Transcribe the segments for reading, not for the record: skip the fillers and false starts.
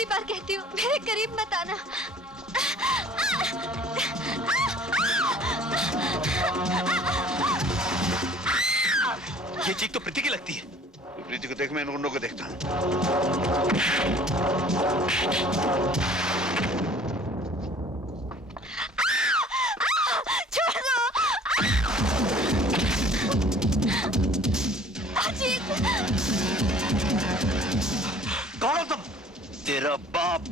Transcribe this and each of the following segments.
आखिरी बार कहती हूँ, मेरे करीब मत आना। ये चीज तो प्रीति की लगती है। प्रीति को देख, मैं इन गुंडों को देखता हूँ। छोड़ दो। अजीत, कौन हो तुम? तेरा बाप।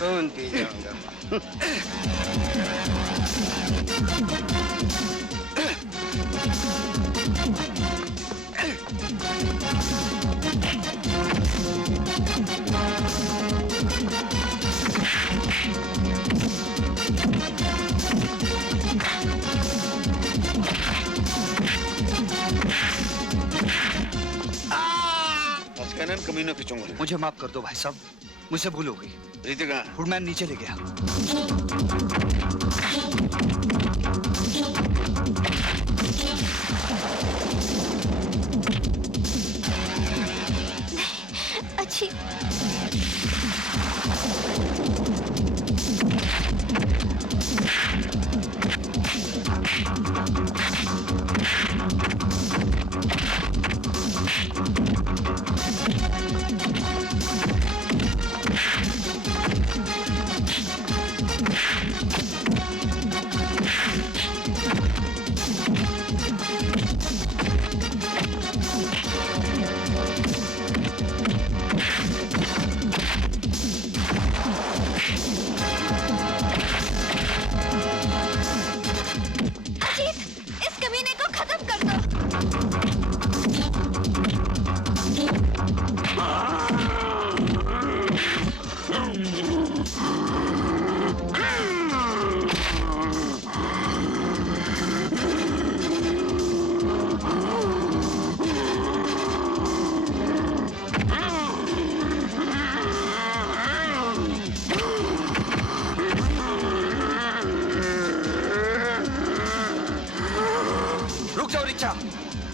कौन पी जाऊंगा? कमीनों की चुंगली। मुझे माफ कर दो भाई साहब, मुझसे भूल हो गई। प्रीति कहाँ? फूडमैन नीचे ले गया। अच्छी।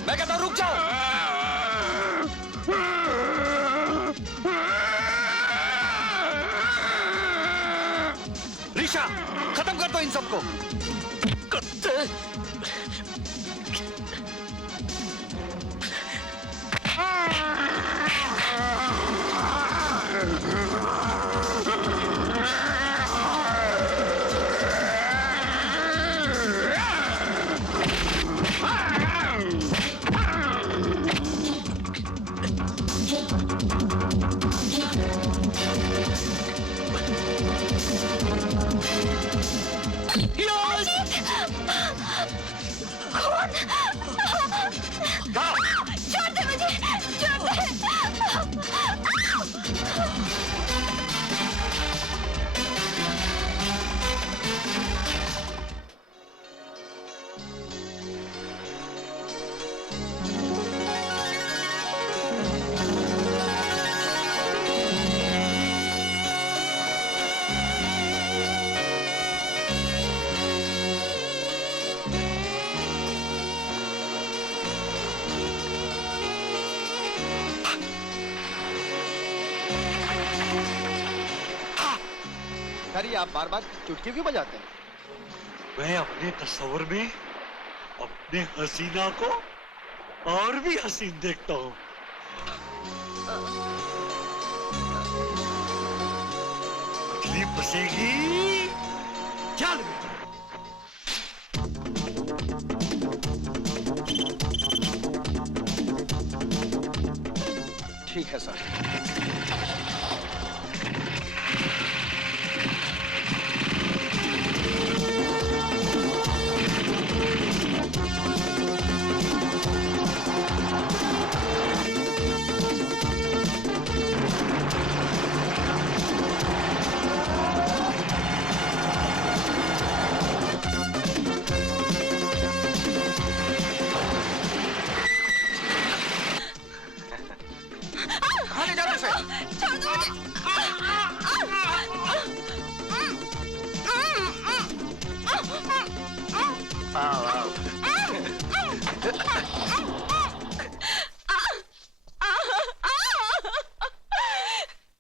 मैं कहता हूं रुक जाओ। ऋषा, खत्म कर दो इन सबको। छोड़ दे मुझे, छोड़ दे। अरे आप बार बार चुटकी क्यों बजाते हैं? मैं अपने तस्वर में अपने हसीना को और भी हसीन देखता हूँ। तकलीफ बसेगी। चल। ठीक है सर। छोड़ दो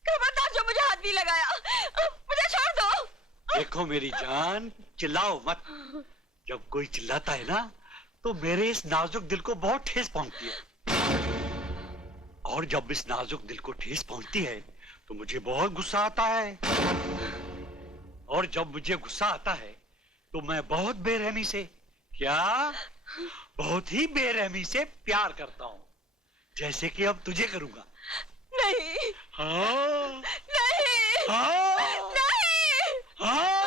खबरदार जो मुझे हाथ भी लगाया, मुझे छोड़ दो। देखो मेरी जान, चिल्लाओ मत। जब कोई चिल्लाता है ना तो मेरे इस नाजुक दिल को बहुत ठेस पहुंचती है, और जब इस नाजुक दिल को ठेस पहुंचती है तो मुझे बहुत गुस्सा आता है, और जब मुझे गुस्सा आता है तो मैं बहुत बेरहमी से, क्या बहुत ही बेरहमी से प्यार करता हूँ, जैसे कि अब तुझे करूंगा। नहीं हाँ नहीं हाँ नहीं हाँ।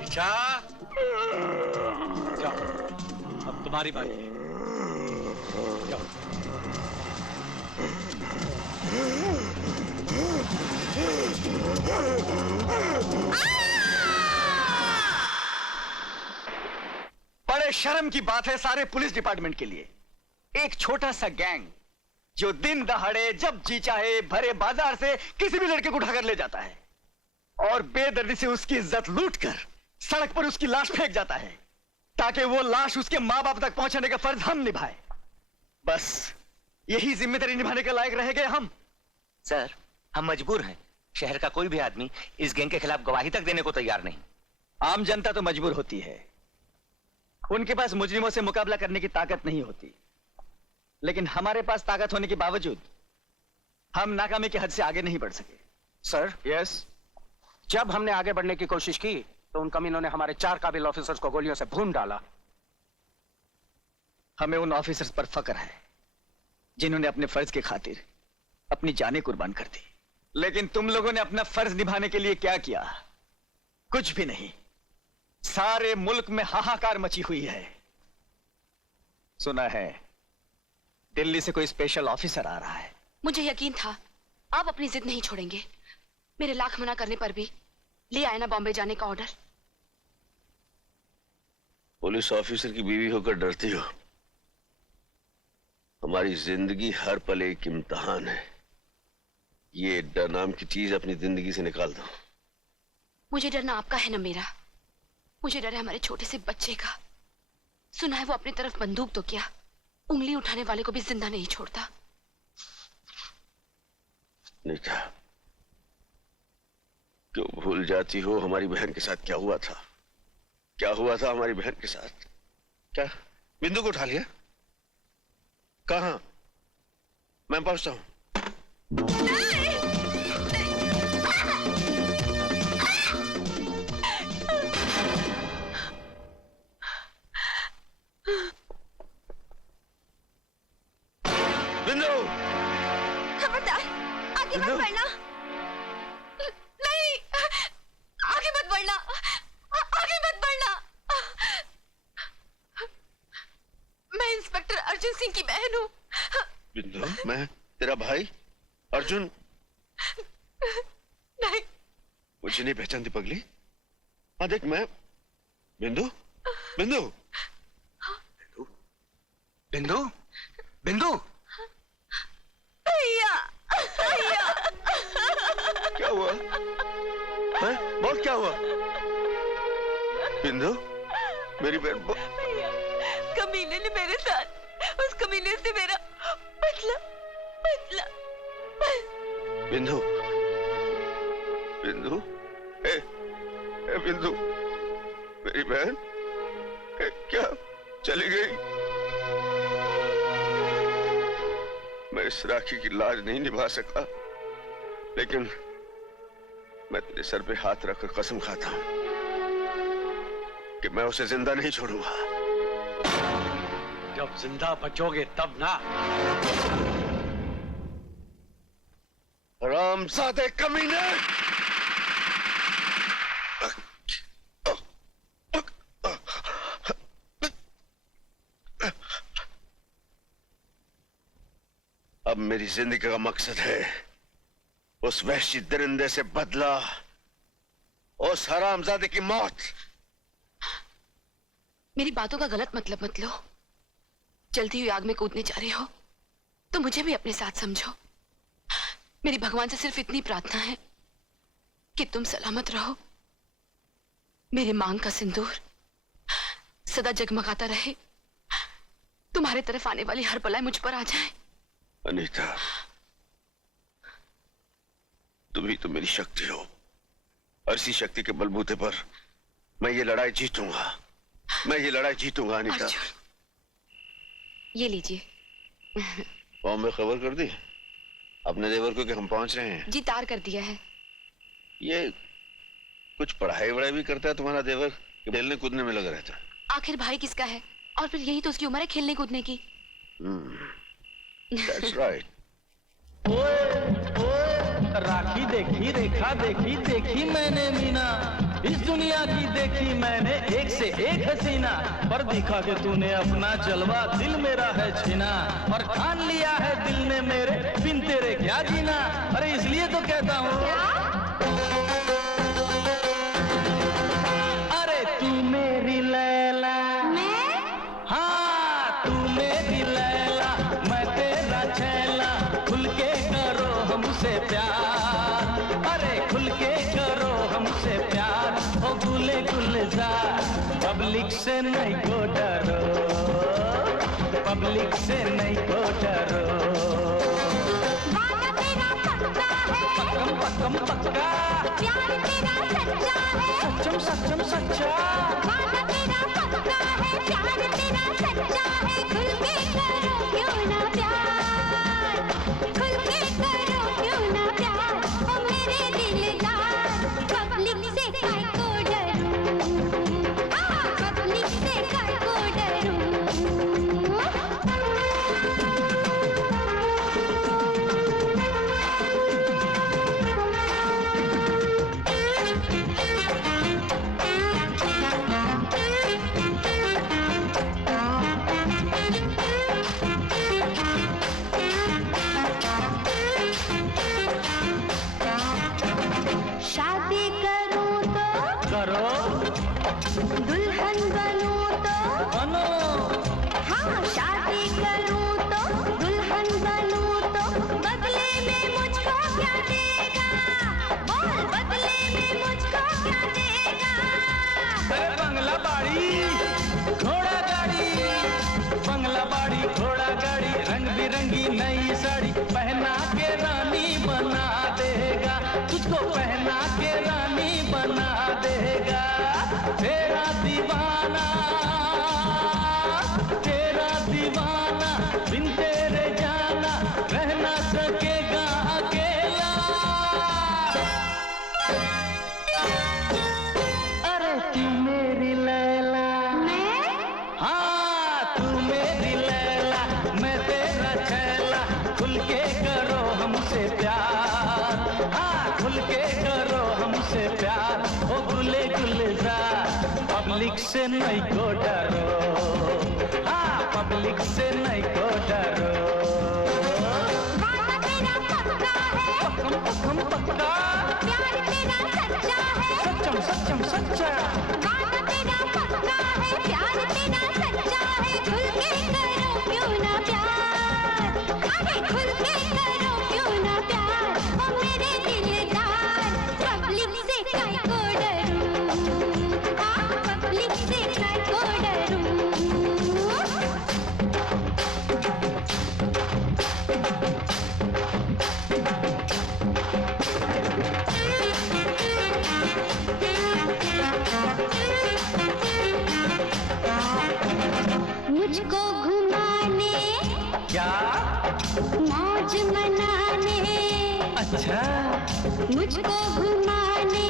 निशा, जाओ, अब तुम्हारी बारी है। जाओ। बड़े शर्म की बात है सारे पुलिस डिपार्टमेंट के लिए। एक छोटा सा गैंग जो दिन दहाड़े जब जी चाहे भरे बाजार से किसी भी लड़के को उठाकर ले जाता है और बेदर्दी से उसकी इज्जत लूटकर सड़क पर उसकी लाश फेंक जाता है ताकि वो लाश उसके माँ बाप तक पहुंचाने का फर्ज हम निभाए। बस यही जिम्मेदारी निभाने के लायक रह गए हम। सर, हम मजबूर हैं। शहर का कोई भी आदमी इस गैंग के खिलाफ गवाही तक देने को तैयार नहीं। आम जनता तो मजबूर होती है, उनके पास मुजरिमों से मुकाबला करने की ताकत नहीं होती, लेकिन हमारे पास ताकत होने के बावजूद हम नाकामी की हद से आगे नहीं बढ़ सके। Sir, yes. जब हमने आगे बढ़ने की कोशिश की तो उन कमीनों ने हमारे 4 काबिल ऑफिसर्स को गोलियों से भून डाला। हमें उन ऑफिसर्स पर फक्र है जिन्होंने अपने फर्ज की खातिर अपनी जानें कुर्बान कर दी, लेकिन तुम लोगों ने अपना फर्ज निभाने के लिए क्या किया? कुछ भी नहीं। सारे मुल्क में हाहाकार मची हुई है। सुना है दिल्ली से कोई स्पेशल ऑफिसर आ रहा है। मुझे यकीन था आप अपनी जिद नहीं छोड़ेंगे। मेरे लाख मना करने पर भी ले आए ना बॉम्बे जाने का ऑर्डर। पुलिस ऑफिसर की बीवी होकर डरती हो? हमारी जिंदगी हर पल एक इम्तिहान है। ये डर नाम की चीज अपनी जिंदगी से निकाल दो। मुझे डरना आपका है ना मेरा। मुझे डर है हमारे छोटे से बच्चे का। सुना है वो अपनी तरफ बंदूक तो क्या, उंगली उठाने वाले को भी जिंदा नहीं छोड़ता। नीता, क्यों भूल जाती हो हमारी बहन के साथ क्या हुआ था? क्या हुआ था हमारी बहन के साथ? क्या बिंदु को उठा लिया? कहां? मैं पहुंचता हूं। बिंदु, खबरदार, आगे मत बढ़ना। नहीं, आगे मत बढ़ना, आगे मत बढ़ना। मैं इंस्पेक्टर अर्जुन सिंह की बहन हूँ। बिंदु, मैं तेरा भाई अर्जुन। नहीं, मुझे नहीं पहचानती पगली? हाँ देख, मैं बिंदु। बिंदु, बिंदु, बिंदु, भैया, भैया। क्या हुआ? हैं? बोल, क्या हुआ? बिंदु, मेरी बहन भैया, कमीने ने मेरे साथ, उस कमीने से मेरा बदला, बदला। बिंदु, बिंदु, ए बिंदु, मेरी बहन क्या चली गई? मैं इस राखी की लाज नहीं निभा सका, लेकिन मैं तेरे सर पे हाथ रखकर कसम खाता हूं कि मैं उसे जिंदा नहीं छोड़ूंगा। जब जिंदा बचोगे तब ना। रामजादे कमीने! अब मेरी जिंदगी का मकसद है उस वहशी दरिंदे से बदला, उस हरामजादे की मौत। मेरी बातों का गलत मतलब मत लो। जलती हुई आग में कूदने जा रहे हो तो मुझे भी अपने साथ समझो। मेरी भगवान से सिर्फ इतनी प्रार्थना है कि तुम सलामत रहो। मेरे मांग का सिंदूर सदा जगमगाता रहे। तुम्हारे तरफ आने वाली हर बलाएं मुझ पर आ जाए। अनीता, तुम ही तो मेरी शक्ति हो, और इसी शक्ति के बलबूते पर मैं ये लड़ाई जीतूंगा। मैं ये लड़ाई जीतूंगा अनीता। अर्जुन, ये लीजिए। बॉम्बे खबर कर दी अपने देवर को कि हम पहुंच रहे हैं? जी, तार कर दिया है। ये कुछ पढ़ाई वढ़ाई भी करता है तुम्हारा देवर कि खेलने कूदने में लगा रहता है? आखिर भाई किसका है, और फिर यही तो उसकी उम्र है खेलने कूदने की। That's right. राखी देखी, रेखा देखी, देखी मैंने मीना, इस दुनिया की देखी मैंने एक से एक हसीना, पर दिखा के तूने अपना जलवा दिल मेरा है छीना, और ठान लिया है दिल ने मेरे बिन तेरे क्या जीना। अरे इसलिए तो कहता हूँ, अरे तू मेरी लैला, हाँ तू मेरी लैला, मैं तेरा छैला, खुल के करो हमसे प्यार, अरे खुल के करो हमसे प्यार, ओ गुले गुलजार, पब्लिक से नहीं को डरो, पब्लिक से नहीं को डरो। वादा तेरा पक्का है, पक्कम पक्कम पक्का, प्यार तेरा सच्चा है, सच्चम सच्चम सच्चा, वादा तेरा पक्का है, प्यार तेरा सच्चा है, खुल के करो क्यों ना प्यार, खुल के करो क्यों ना प्यार, ओ मेरे दिलदार, पब्लिक से काय को डरूं, पब्लिक से काय को डरूं। शादी करूं तो करो दुल्हन बनूं तो, बनो, हाँ शादी करूं तो दुल्हन बनूं तो, बदले में मुझको क्या देगा, बोल बदले में मुझको क्या देगा। अरे बंगला बाड़ी घोड़ा गाड़ी, बंगला बाड़ी घोड़ा गाड़ी, रंग बिरंगी नई साड़ी पहना के रानी बना देगा, तुझको पहना के रानी बना देगा, तेरा दीवाना, तेरा दीवाना, बिन तेरे जाना रह ना सकेगा अकेला। अरे तू मेरी लैला, हाँ तू मेरी लैला, मैं तेरा छैला, खुल के करो हमसे प्यार, हाँ खुल के करो हमसे प्यार, ओ गुले गुलजार, पब्लिक से नहीं को डरो, हाँ पब्लिक से नहीं को डरो। वादा तेरा पक्का है, पक्कम पक्कम पक्का, प्यार तेरा सच्चा है, सच्चम सच्चम सच्चा, वादा तेरा पक्का है, प्यार तेरा सच्चा है, खुल के करो क्यों ना प्यार, अरे खुल के करो क्यों ना प्यार, ओ मेरे दिलदार, पब्लिक से काय को डरूं, हाँ पब्लिक से काय को डरूं। मुझको घुमाने, क्या मौज मनाने, अच्छा, मुझको घुमाने,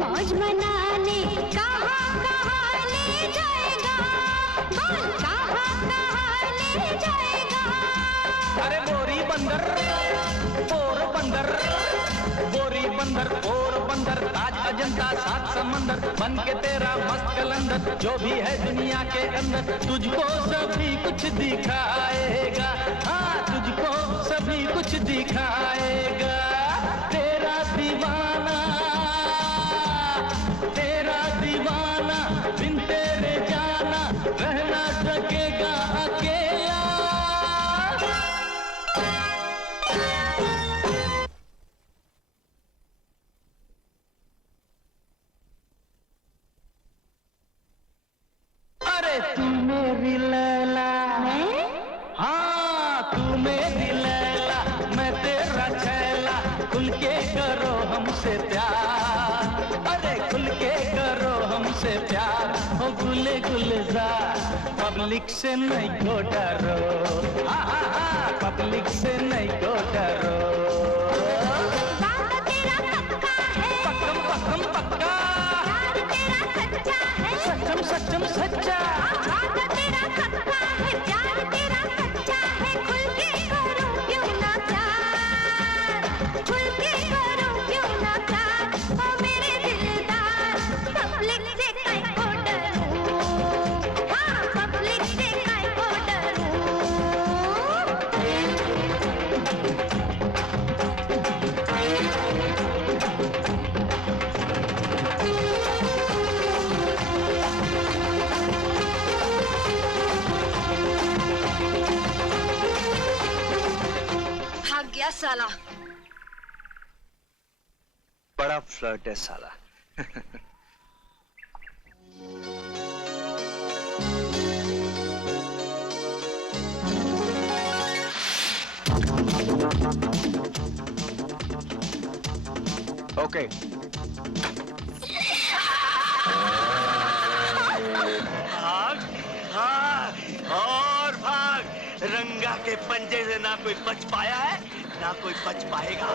मौज मनाने, कहाँ कहाँ ले जाएगा, बोल कहाँ कहाँ ले जाएगा। अरे बोरी बंदर, पोर बंदर, बोरी बंदर, पोर बंदर, ताज अजंता सात समंदर, बन के तेरा मस्त कलंदर, जो भी है दुनिया के अंदर, तुझको सभी कुछ दिखाएगा, हाँ तुझको सभी हमसे प्यार, अरे खुल के करो हमसे प्यार, ओ गुले गुलजार, पब्लिक से नहीं को डरो, हाँ हाँ हाँ, पब्लिक से नहीं को डरो। वादा तेरा पक्का है, पक्कम पक्कम पक्का, प्यार तेरा सच्चा है, सच्चम सच्चम सच्चा, वादा तेरा पक्का है, प्यार तेरा सच्चा है, खुल के करो क्यों ना प्यार, खुल के करो क्यों ना प्यार, ओ मेरे दिलदार, पब्लिक से काहे को डरूं, हाँ पब्लिक से काहे को डरूं। भाग गया साला। बड़ा फ्लर्ट है साला। ओके भाग भाग और भाग, रंगा के पंजे से ना कोई बच पाया है ना कोई बच पाएगा।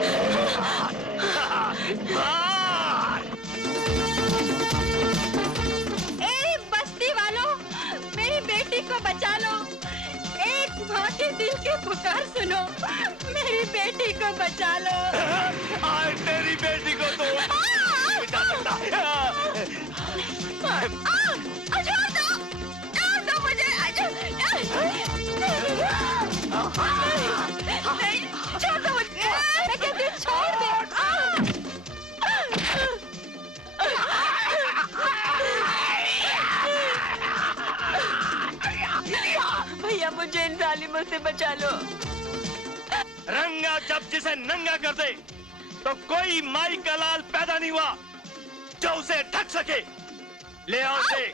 भाग। ए बस्ती वालों, मेरी बेटी को बचा लो, एक माँ के दिल की पुकार सुनो, मेरी बेटी को बचा लो। आज तेरी बेटी को तो बचा सकता है। छोड़ दो मुझे, नहीं, छोड़ दो मुझे, मैं कहती हूँ छोड़ दे। भैया मुझे इन जालिमों से बचा लो। रंगा जब जिसे नंगा कर दे तो कोई माई का लाल पैदा नहीं हुआ जो उसे ढक सके। ले आओ उसे।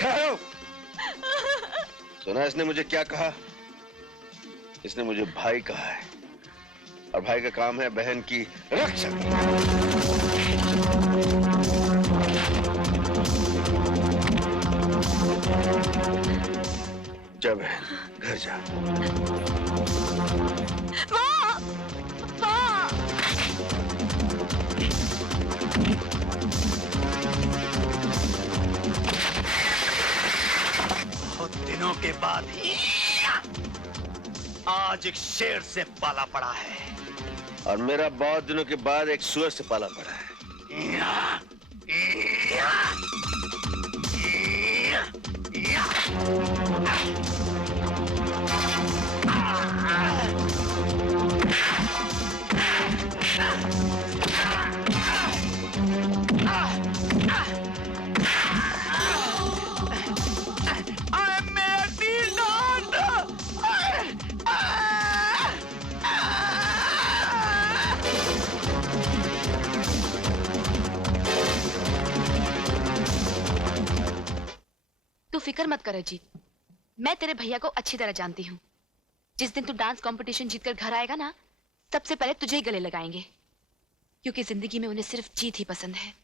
ठहरो। सुना इसने मुझे क्या कहा? इसने मुझे भाई कहा है, और भाई का काम है बहन की रक्षा। जा बहन, घर जा। बहुत दिनों के बाद आज एक शेर से पाला पड़ा है। और मेरा बहुत दिनों के बाद एक सुअर से पाला पड़ा है। तू फिक्र मत कर अजीत, मैं तेरे भैया को अच्छी तरह जानती हूँ। जिस दिन तू डांस कंपटीशन जीतकर घर आएगा ना, सबसे पहले तुझे ही गले लगाएंगे, क्योंकि जिंदगी में उन्हें सिर्फ जीत ही पसंद है।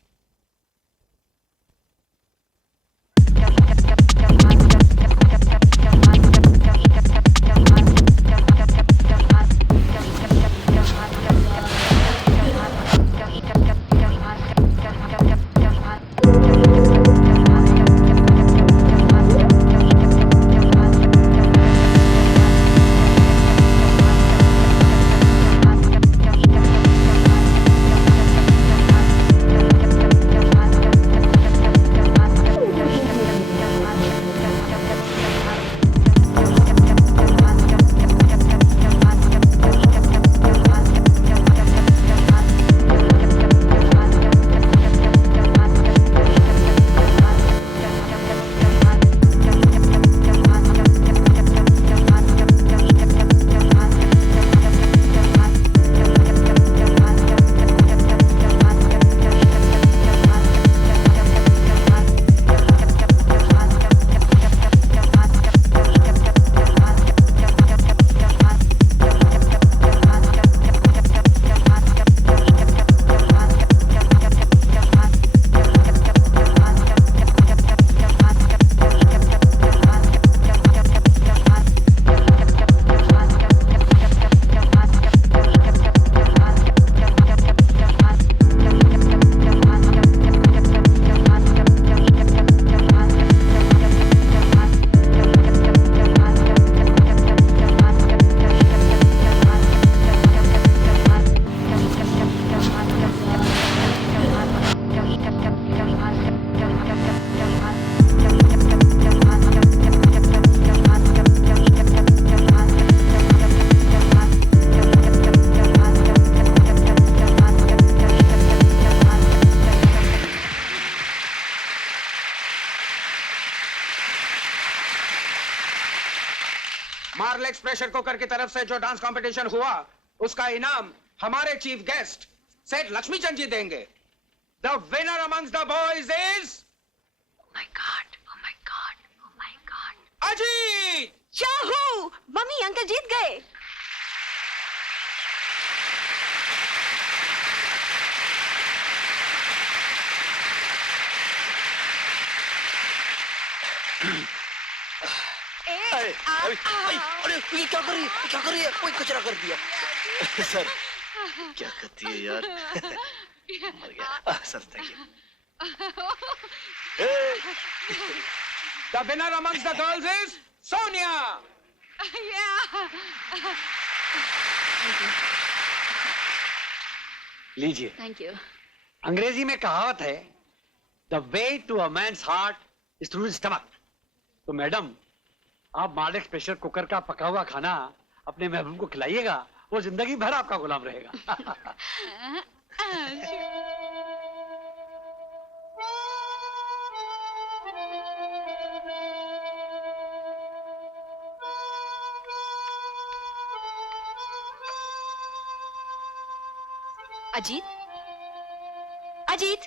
मार्लेक्स प्रेशर कुकर की तरफ से जो डांस कंपटीशन हुआ उसका इनाम हमारे चीफ गेस्ट सेठ लक्ष्मीचंद जी देंगे। The winner amongst the boys is my god, oh my god, oh my god. Ajit. Yahoo! Mummy uncle जीत गए। अरे ये क्या कर रही है, क्या कर रही है? कोई कचरा कर दिया। सर क्या करती है यार। मर गया। Sir thank you. The winner amongst the girls is Sonia. लीजिए। थैंक यू। अंग्रेजी में कहावत है, the way to a man's heart is through his stomach. तो मैडम, आप मार्लेक्स प्रेशर कुकर का पका हुआ खाना अपने महबूब को खिलाइएगा, वो जिंदगी भर आपका गुलाम रहेगा। अजीत, अजीत,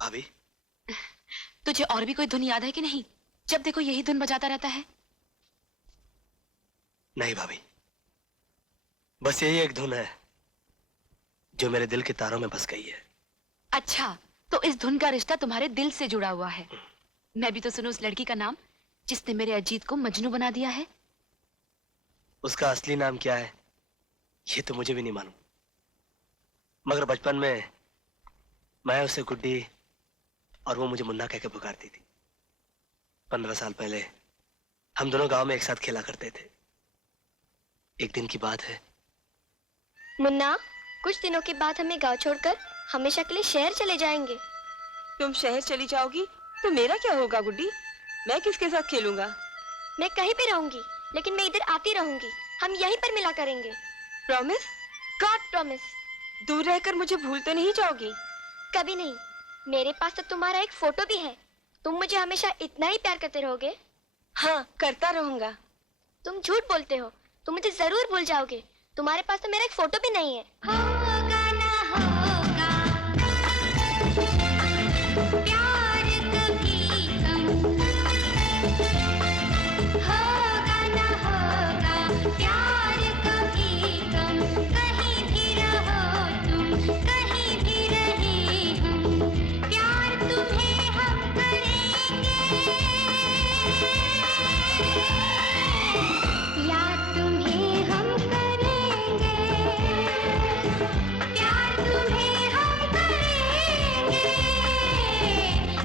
भाभी, तुझे और भी कोई धुन याद है कि नहीं? जब देखो यही धुन बजाता रहता है। नहीं भाभी, बस यही एक धुन है जो मेरे दिल के तारों में बस गई है। अच्छा, तो इस धुन का रिश्ता तुम्हारे दिल से जुड़ा हुआ है। मैं भी तो सुनूं उस लड़की का नाम जिसने मेरे अजीत को मजनू बना दिया है। उसका असली नाम क्या है ये तो मुझे भी नहीं मालूम, मगर बचपन में मैं उसे गुड्डी और वो मुझे मुन्ना कह के पुकारती थी। 15 साल पहले हम दोनों गांव में एक साथ खेला करते थे। एक दिन की बात है। मुन्ना, कुछ दिनों के बाद हमें गांव छोड़कर हमेशा के लिए शहर चले जाएंगे। तुम शहर चली जाओगी तो मेरा क्या होगा गुड्डी? मैं किसके साथ खेलूंगा? मैं कहीं भी रहूंगी, लेकिन मैं इधर आती रहूंगी। हम यहीं पर मिला करेंगे। प्रॉमिस? God promise. दूर रहकर मुझे भूल तो नहीं जाओगी? कभी नहीं। मेरे पास तो तुम्हारा एक फोटो भी है। तुम मुझे हमेशा इतना ही प्यार करते रहोगे? हाँ, करता रहूंगा। तुम झूठ बोलते हो। तुम मुझे जरूर भूल जाओगे। तुम्हारे पास तो मेरा एक फोटो भी नहीं है। होगा ना होगा प्यार कभी कम, होगा ना होगा प्यार कभी कम, कहीं भी रहो तुम, कहीं भी रहे हम, प्यार तुम्हें हम करेंगे, याद तुम्हें हम करेंगे, प्यार तुम्हें हम करेंगे,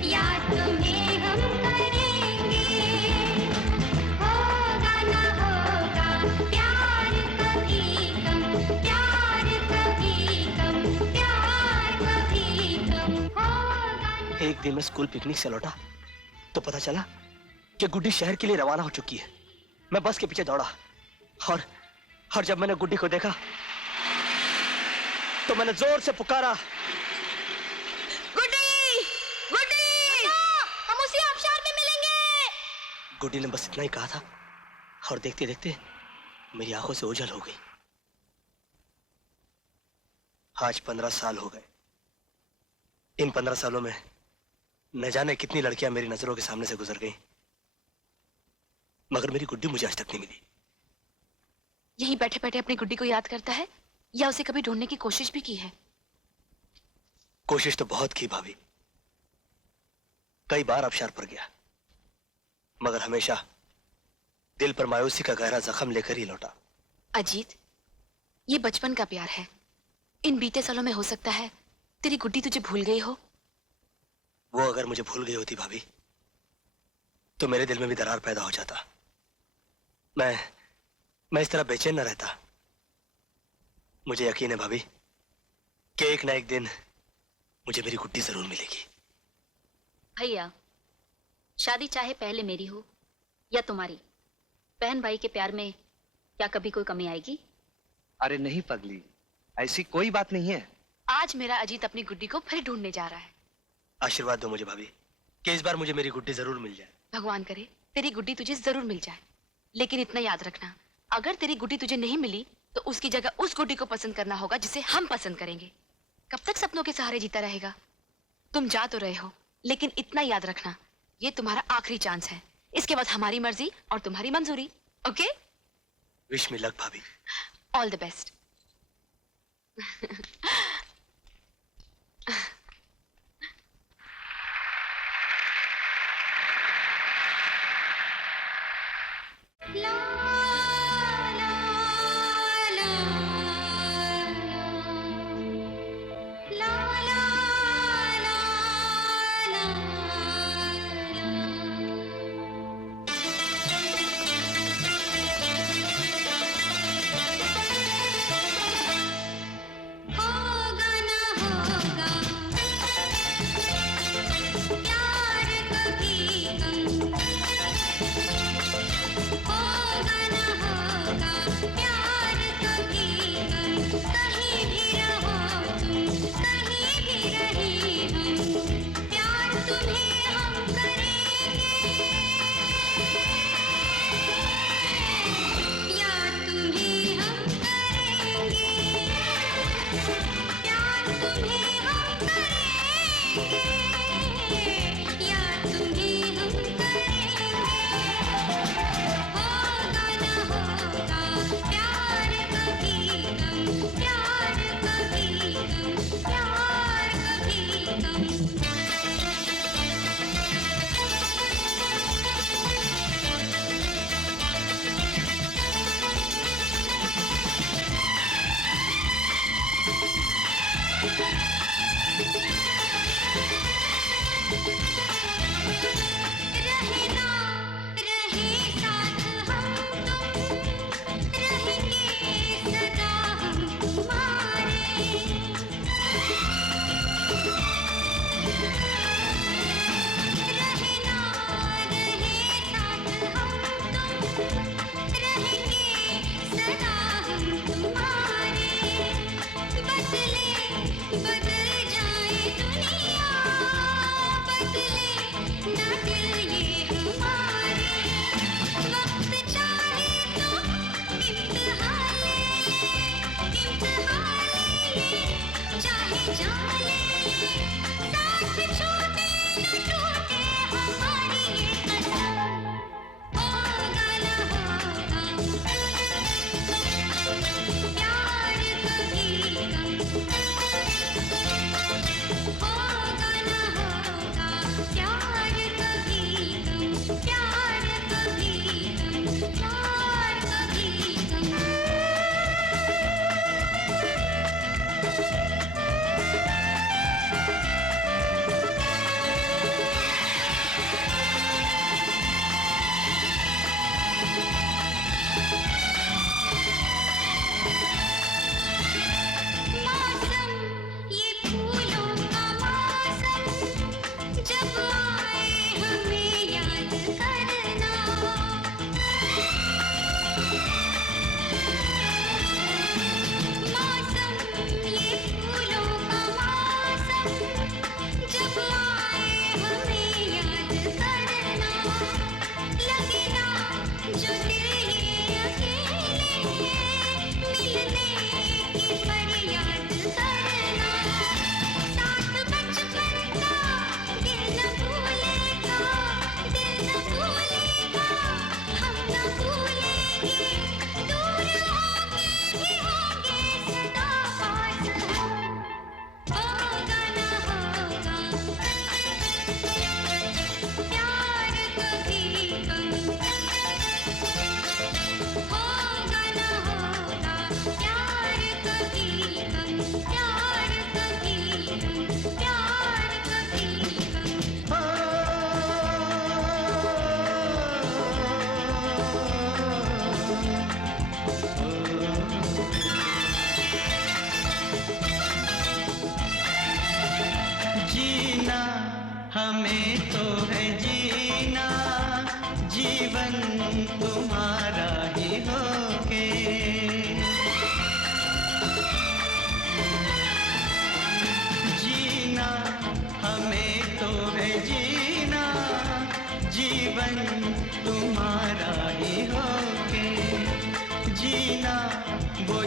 याद तुम्हें हम करेंगे, होगा ना होगा प्यार कभी कम, प्यार कभी कम, प्यार कभी कम, होगा ना। एक दिन मैं स्कूल पिकनिक से लौटा तो पता चला कि गुड्डी शहर के लिए रवाना हो चुकी है। मैं बस के पीछे दौड़ा और जब मैंने गुड्डी को देखा तो मैंने जोर से पुकारा, गुड्डी! गुड्डी! हम उसी आबशार में मिलेंगे। गुड्डी ने बस इतना ही कहा था और देखते देखते मेरी आंखों से ओझल हो गई। आज 15 साल हो गए। इन 15 सालों में न जाने कितनी लड़कियां मेरी नजरों के सामने से गुजर गईं, मगर मेरी गुड्डी मुझे आज तक नहीं मिली। यहीं बैठे बैठे अपनी गुड्डी को याद करता है या उसे कभी ढूंढने की कोशिश भी की है? कोशिश तो बहुत की भाभी, कई बार आबशार पर गया, मगर हमेशा दिल पर मायूसी का गहरा जख्म लेकर ही लौटा। अजीत, ये बचपन का प्यार है। इन बीते सालों में हो सकता है तेरी गुड्डी तुझे भूल गई हो। वो अगर मुझे भूल गई होती भाभी तो मेरे दिल में भी दरार पैदा हो जाता। मैं इस तरह बेचैन न रहता। मुझे यकीन है भाभी कि एक ना एक दिन मुझे मेरी गुड्डी जरूर मिलेगी। भैया, शादी चाहे पहले मेरी हो या तुम्हारी, बहन भाई के प्यार में क्या कभी कोई कमी आएगी? अरे नहीं पगली, ऐसी कोई बात नहीं है। आज मेरा अजीत अपनी गुड्डी को फिर ढूंढने जा रहा है। आशीर्वाद दो मुझे भाभी कि इस बार मुझे मेरी गुड्डी जरूर मिल जाए। भगवान करे तेरी गुड्डी तुझे जरूर मिल जाए, लेकिन इतना याद रखना, अगर तेरी गुड्डी तुझे नहीं मिली तो उसकी जगह उस गुड्डी को पसंद करना होगा जिसे हम पसंद करेंगे। कब तक सपनों के सहारे जीता रहेगा? तुम जा तो रहे हो, लेकिन इतना याद रखना, ये तुम्हारा आखिरी चांस है। इसके बाद हमारी मर्जी और तुम्हारी मंजूरी। ओके? विश मी लक भाभी। All the best. ला ला ला ला ला ला होगा ना होगा प्यार कभी कम होगा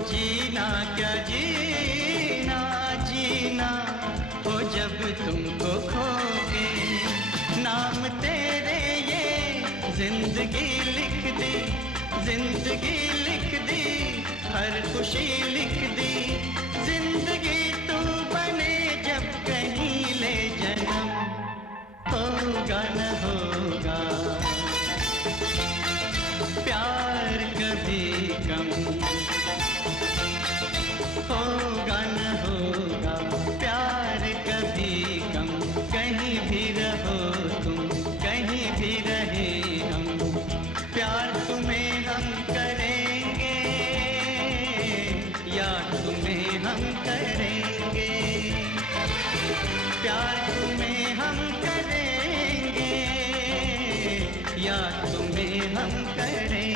जीना क्या जीना जीना हो जब तुमको खोगे, नाम तेरे ये जिंदगी लिख दी, जिंदगी लिख दी, हर खुशी लिख दी, जिंदगी तू बने जब कहीं ले जन्म, होगा न होगा प्यार कभी कम, होगा न होगा प्यार कभी कम, कहीं भी रहो तुम, कहीं भी रहे हम, प्यार तुम्हें हम करेंगे, याद तुम्हें हम करेंगे, प्यार तुम्हें हम करेंगे, याद तुम्हें हम करेंगे,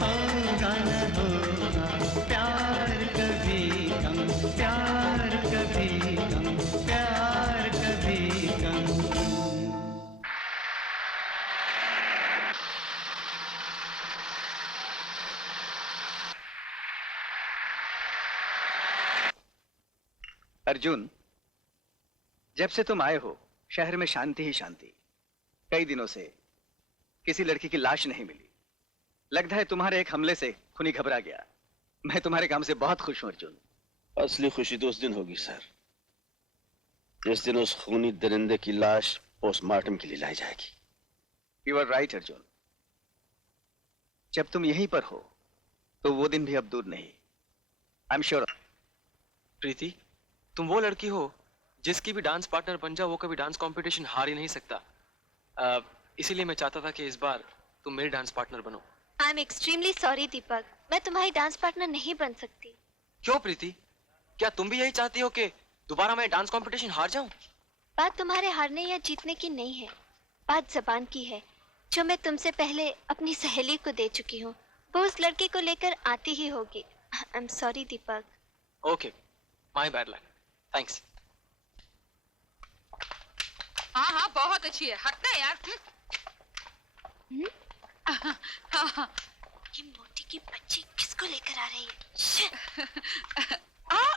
होगा न होगा प्यार कभी कम, प्यार कभी कम, प्यार कभी कम। अर्जुन, जब से तुम आए हो शहर में शांति ही शांति। कई दिनों से किसी लड़की की लाश नहीं मिली। लगता है तुम्हारे एक हमले से खूनी घबरा गया। मैं तुम्हारे काम से बहुत खुश हूं अर्जुन। असली खुशी तो उस दिन होगी सर, जिस दिन उस खूनी दरिंदे की लाश पोस्टमार्टम के लिए लाई जाएगी। You are right Arjun. जब तुम यहीं पर हो तो वो दिन भी अब दूर नहीं। I am sure. प्रीति, तुम वो लड़की हो जिसकी भी डांस पार्टनर बन जाओ वो कभी डांस कंपटीशन हार ही नहीं सकता। इसीलिए मैं चाहता था कि इस बार तुम मेरी डांस पार्टनर बनो। आई एम एक्सट्रीमली सॉरी दीपक, मैं तुम्हारी डांस पार्टनर नहीं बन सकती। क्यों प्रीति, क्या तुम भी यही चाहती हो कि दोबारा मैं डांस कंपटीशन हार जाऊं? बात तुम्हारे हारने या जीतने की नहीं है, बात जबान की है, जो मैं तुमसे पहले अपनी सहेली को दे चुकी हूँ। वो उस लड़के को लेकर आती ही होगी। I am sorry Deepak. Okay, my bad luck, thanks. हाँ हाँ बहुत अच्छी है, हटना यार। ये मोटी की बच्ची किसको लेकर आ रही है?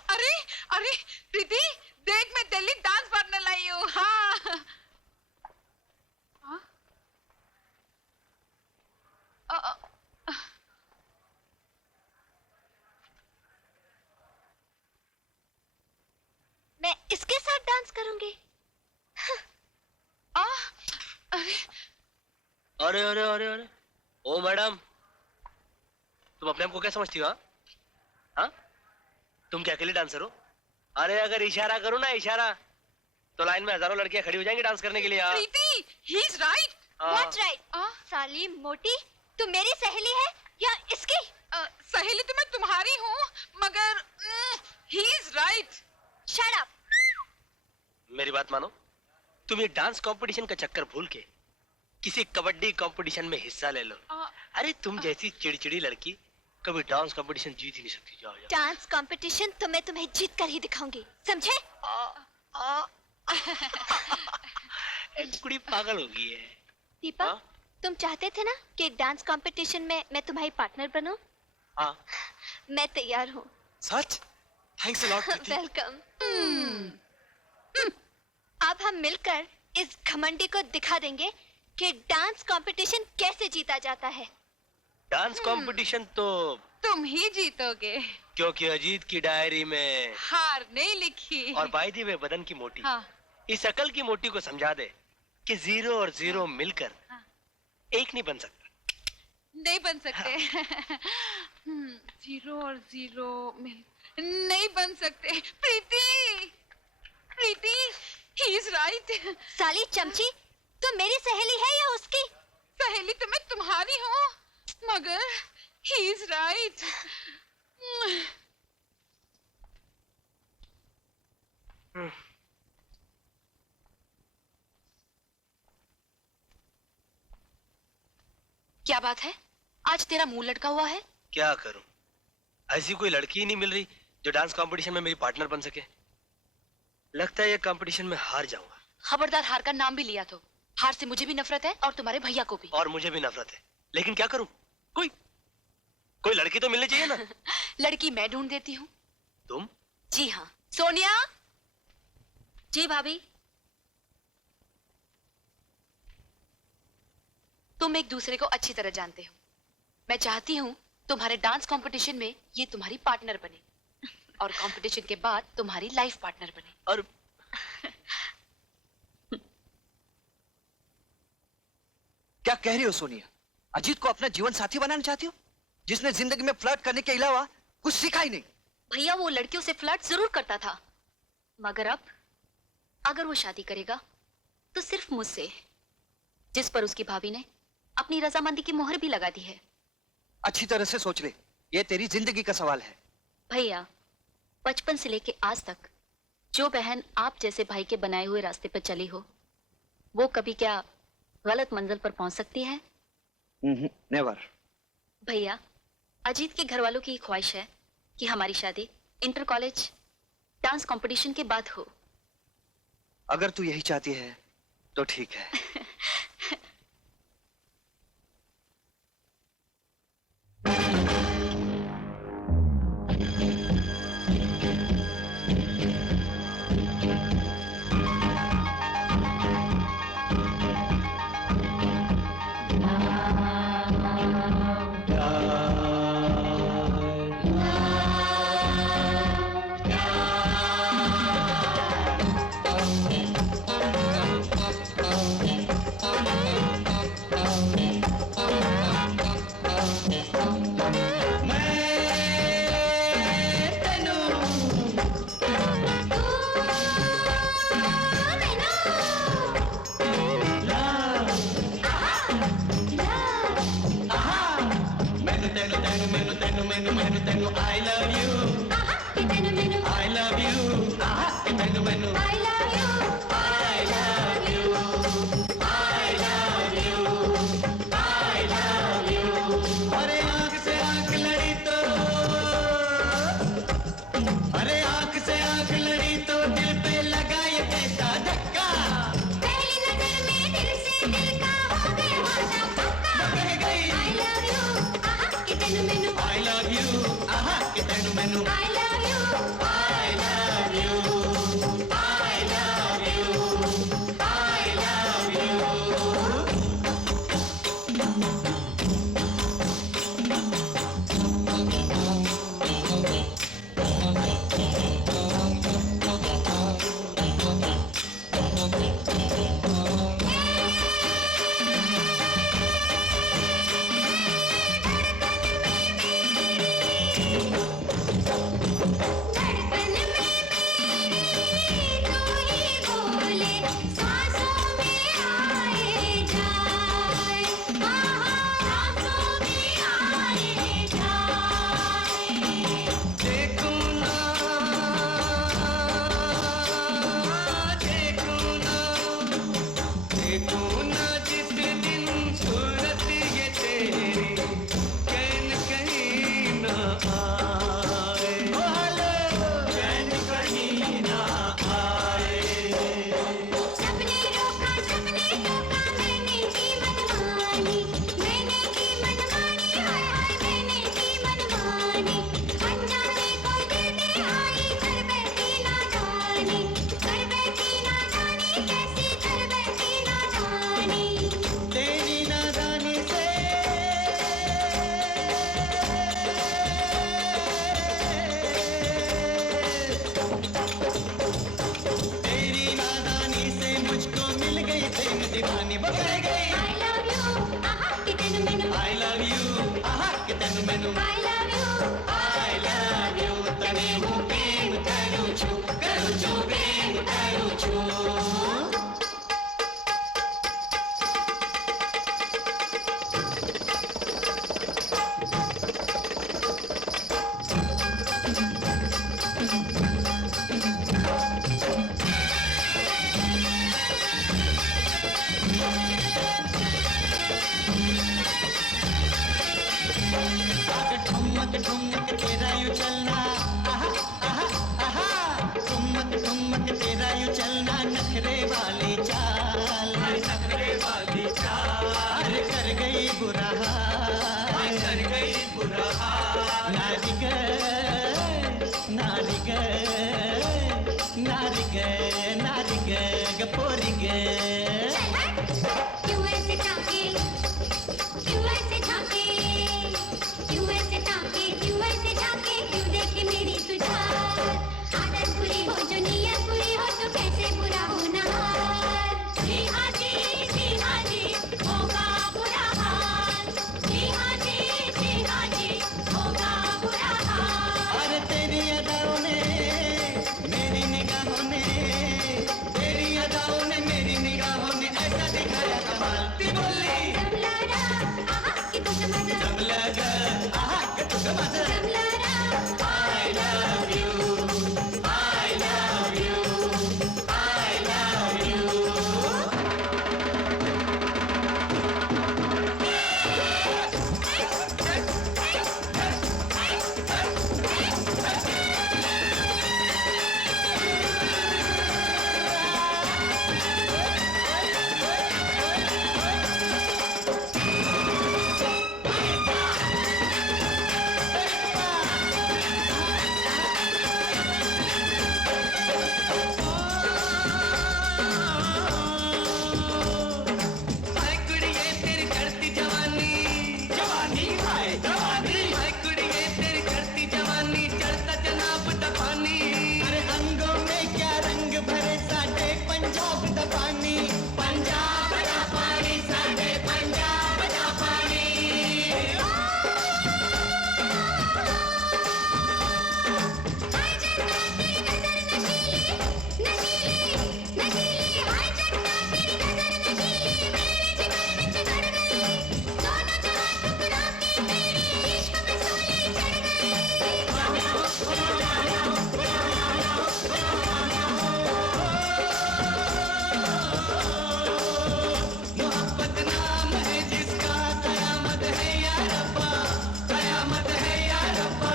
अरे अरे प्रीति देख, मैं दिल्ली डांस पार्टनर लाई हूँ। हाँ मैं इसके साथ डांस करूंगी। अरे अरे अरे अरे, ओ मैडम, तुम अपने आप को क्या समझती हो? हाँ हाँ, तुम क्या अकेले डांसर हो? अरे अगर इशारा करो ना इशारा, तो लाइन में हजारों लड़कियां खड़ी हो जाएंगी डांस करने के लिए। हाँ Preeti, he is right. What right? साली मोटी, तू मेरी सहेली है या इसकी? सहेली तो मैं तुम्हारी हूँ, मगर ही इज राइट। Shut up. मेरी बात मानो, तुम ये डांस कंपटीशन का चक्कर भूल के किसी कबड्डी कंपटीशन में हिस्सा ले लो। अरे तुम जैसी चिड़चिड़ी लड़की कभी डांस कंपटीशन जीत ही नहीं सकती। जाओ जाओ। डांस कंपटीशन तो मैं तुम्हें जीत कर ही दिखाऊंगी, समझे? कुड़ी पागल हो गई है। दीपक, तुम चाहते थे ना कि डांस कंपटीशन में मैं तुम्हारी पार्टनर बनूं? हाँ। मैं तैयार हूँ। सच? Thanks a lot Preeti. Welcome. अब हम मिलकर इस घमंडी को दिखा देंगे कि डांस कंपटीशन कैसे जीता जाता है। डांस कंपटीशन तो तुम ही जीतोगे, क्योंकि अजीत की डायरी में हार नहीं लिखी। और बाय द वे बदन की मोटी। हाँ। इस अकल की मोटी को समझा दे कि जीरो और जीरो मिलकर एक नहीं बन सकता। नहीं बन सकते। जीरो और जीरो मिल नहीं बन सकते। प्रीति, प्रीति, ही इज राइट। साली चमची, तुम मेरी सहेली है या उसकी? सहेली तो मैं तुम्हारी हूँ, मगर ही इज राइट। क्या बात है, आज तेरा मुंह लटका हुआ है? क्या करूं, ऐसी कोई लड़की ही नहीं मिल रही जो डांस कंपटीशन में मेरी पार्टनर बन सके। लगता है ये कंपटीशन में हार जाऊंगा। खबरदार हार का नाम भी लिया तो। हार से मुझे भी नफरत है और तुम्हारे भैया को भी। और मुझे भी नफरत है, लेकिन क्या करूं? कोई लड़की तो मिलनी चाहिए ना। लड़की मैं ढूंढ देती हूँ। तुम? जी हाँ। सोनिया। जी भाभी। तुम एक दूसरे को अच्छी तरह जानते हो। मैं चाहती हूँ तुम्हारे डांस कंपटीशन में ये तुम्हारी पार्टनर बने और कंपटीशन के बाद तुम्हारी लाइफ पार्टनर बने। और क्या कह रही हो सोनिया? अजीत को अपना जीवन साथी बनाना चाहती हो, जिसने जिंदगी में फ्लर्ट करने के अलावा कुछ सीखा ही नहीं? भैया वो लड़कियों से फ्लर्ट जरूर करता था, मगर अब अगर वो शादी करेगा तो सिर्फ मुझसे, जिस पर उसकी भाभी ने अपनी रजामंदी की मोहर भी लगा दी है। अच्छी तरह से सोच ले, ये तेरी जिंदगी का सवाल है। भैया बचपन से लेके आज तक जो बहन आप जैसे भाई के बनाए हुए रास्ते पर चली हो, वो कभी क्या गलत मंजिल पर पहुंच सकती है? नेवर। भैया अजीत के घर वालों की ख्वाहिश है कि हमारी शादी इंटर कॉलेज डांस कंपटीशन के बाद हो। अगर तू यही चाहती है तो ठीक है। कर गई बुरा हाल, कर गई बुरा हाल नारिके नारिके नारिके नारिके गपोरिके क्यों ऐसे झांके क्यों ऐसे झांके क्यों ऐसे झांके क्यों ऐसे झांके क्यों देखे मेरी तुझार आदत बुरी हो जो नियत बुरी हो तो कैसे बुरा होना हाल जी हाँ जी होगा बुरा हाल जी हाँ जी होगा बुरा हाल और तेरी अदाओं ने मेरी निगाहों ने तेरी अदाओं ने मेरी निगाहों ने ऐसा दिखाया कमाल ती बोली जमलारा आहा कि तुझ मजा जमलगा आहा कि तुझ मजा जमलारा I love you I love you I love you हाय कुड़िए तेरी करती जवानी जवानी हाय जवानी हाय कुड़िए तेरी करती जवानी चढ़ता जनाब दफानी अरे अंगों में क्या रंग भरे साढ़े पंजाब दा पानी पंजाब दा पानी साढ़े पंजाब दा पानी हाय जन्नत तेरी नजर नशीली नशीली नशीली हाय जन्नत तेरी नजर नशीली मेरे जिगर में चढ़ गई दोनों जहां ठुकरा के तेरे इश्क में सोली चढ़ गई मोहब्बत नाम है जिसका कयामत है या रब्बा कयामत है या रब्बा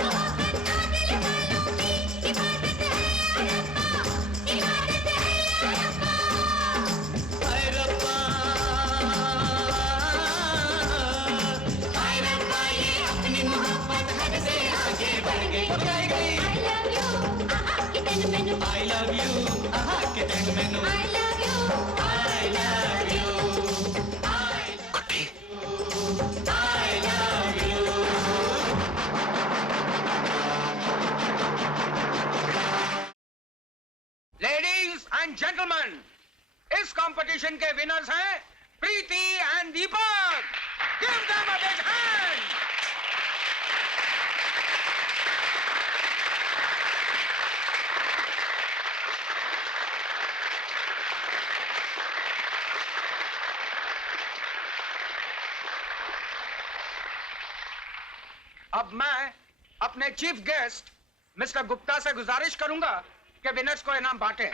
मोहब्बत का दिल वालों की इबादत है या रब्बा इबादत है या रब्बा हाय रब्बा हाय रब्बा ये अपनी मोहब्बत हद से आगे बढ़ गई I love you आहा कि तेन मैनू I love you आहा के तेन मैनू I love you I love you Guddi I love you ladies and gentleman, इस कंपटीशन के विनर्स हैं Preeti and Deepak. Give them a big hand. अब मैं अपने चीफ गेस्ट मिस्टर गुप्ता से गुजारिश करूंगा कि विनर्स को इनाम बांटें।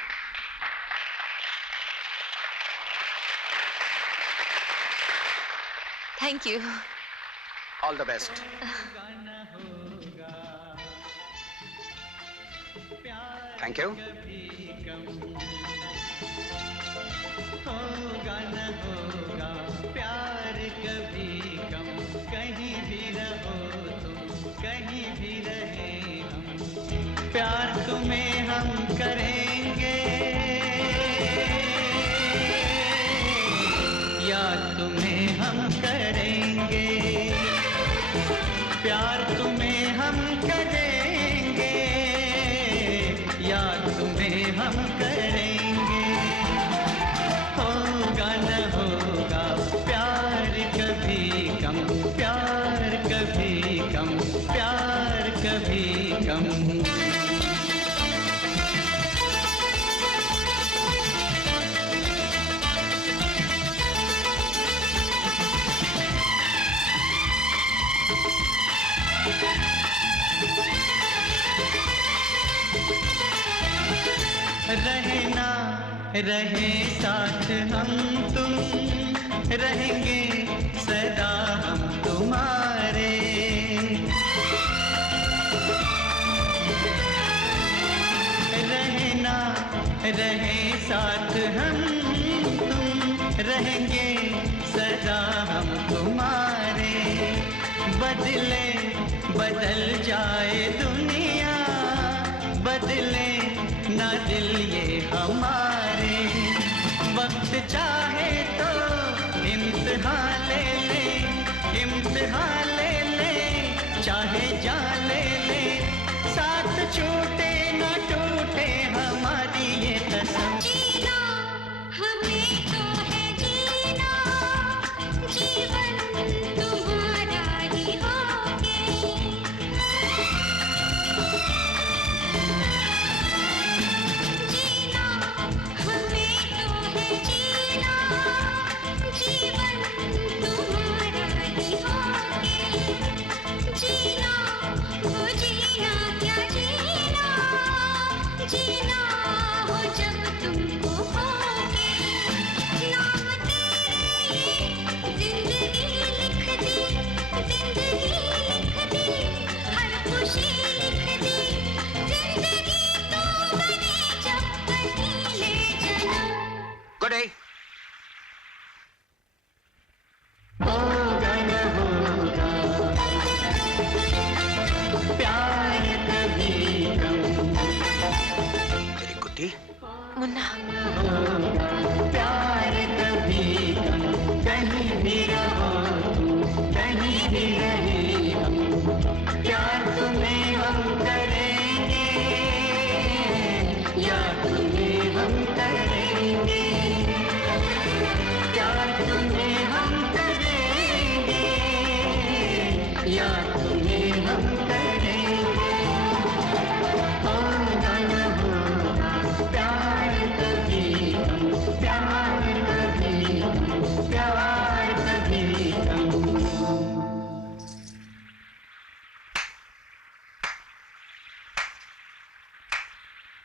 Thank you all the best. Thank you. होगा न होगा प्यार कभी कम कहीं भी रहो तुम कहीं भी रहे हम प्यार तुम्हें हम करेंगे याद तुम्हें हम करेंगे प्यार तुम्हें हम करेंगे याद तुम्हें हम करेंगे होगा न होगा प्यार कभी कम प्यार कभी कम प्यार कभी कम रहे ना रहे साथ हम तुम रहेंगे सदा हम तुम्हारे रहे ना रहे साथ हम तुम रहेंगे सदा हम तुम्हारे बदले बदल जाए दुनिया, बदले ना दिल ये हमारे, वक्त चाहे तो इम्तिहान ले ले, इम्तिहान ले ले, चाहे जान ले ले, साथ छूटे ना टूटे हमारी ये कसम। जीना हमें तो है जीना, जीवन तुम्हारा ही होगे। जीना हमें तो है जीना, जीवन तुम्हारा ही होगे। जीना वो जीना क्या जीना, जीना हो जब तुमको होगे। नाम तेरे जिंदगी लिख दी, जिंदगी लिख दी, हर खुशी लिख दी, जिंदगी तो बनी जब कहीं ले जन्म। Good day. होगा न होगा प्यार कभी कम, तेरी गुड्डी मुन्ना प्यार कभी कम, कहीं भी रहो तुम, कहीं भी रहे हम, प्यार तुम्हें हम करेंगे, या तुम्हें हम करेंगे, प्यार तुम्हें हम करेंगे, या तुम्हें हम करेंगे। होगा न होगा प्यार कभी कम, प्यार कभी कम, प्यार कभी कम।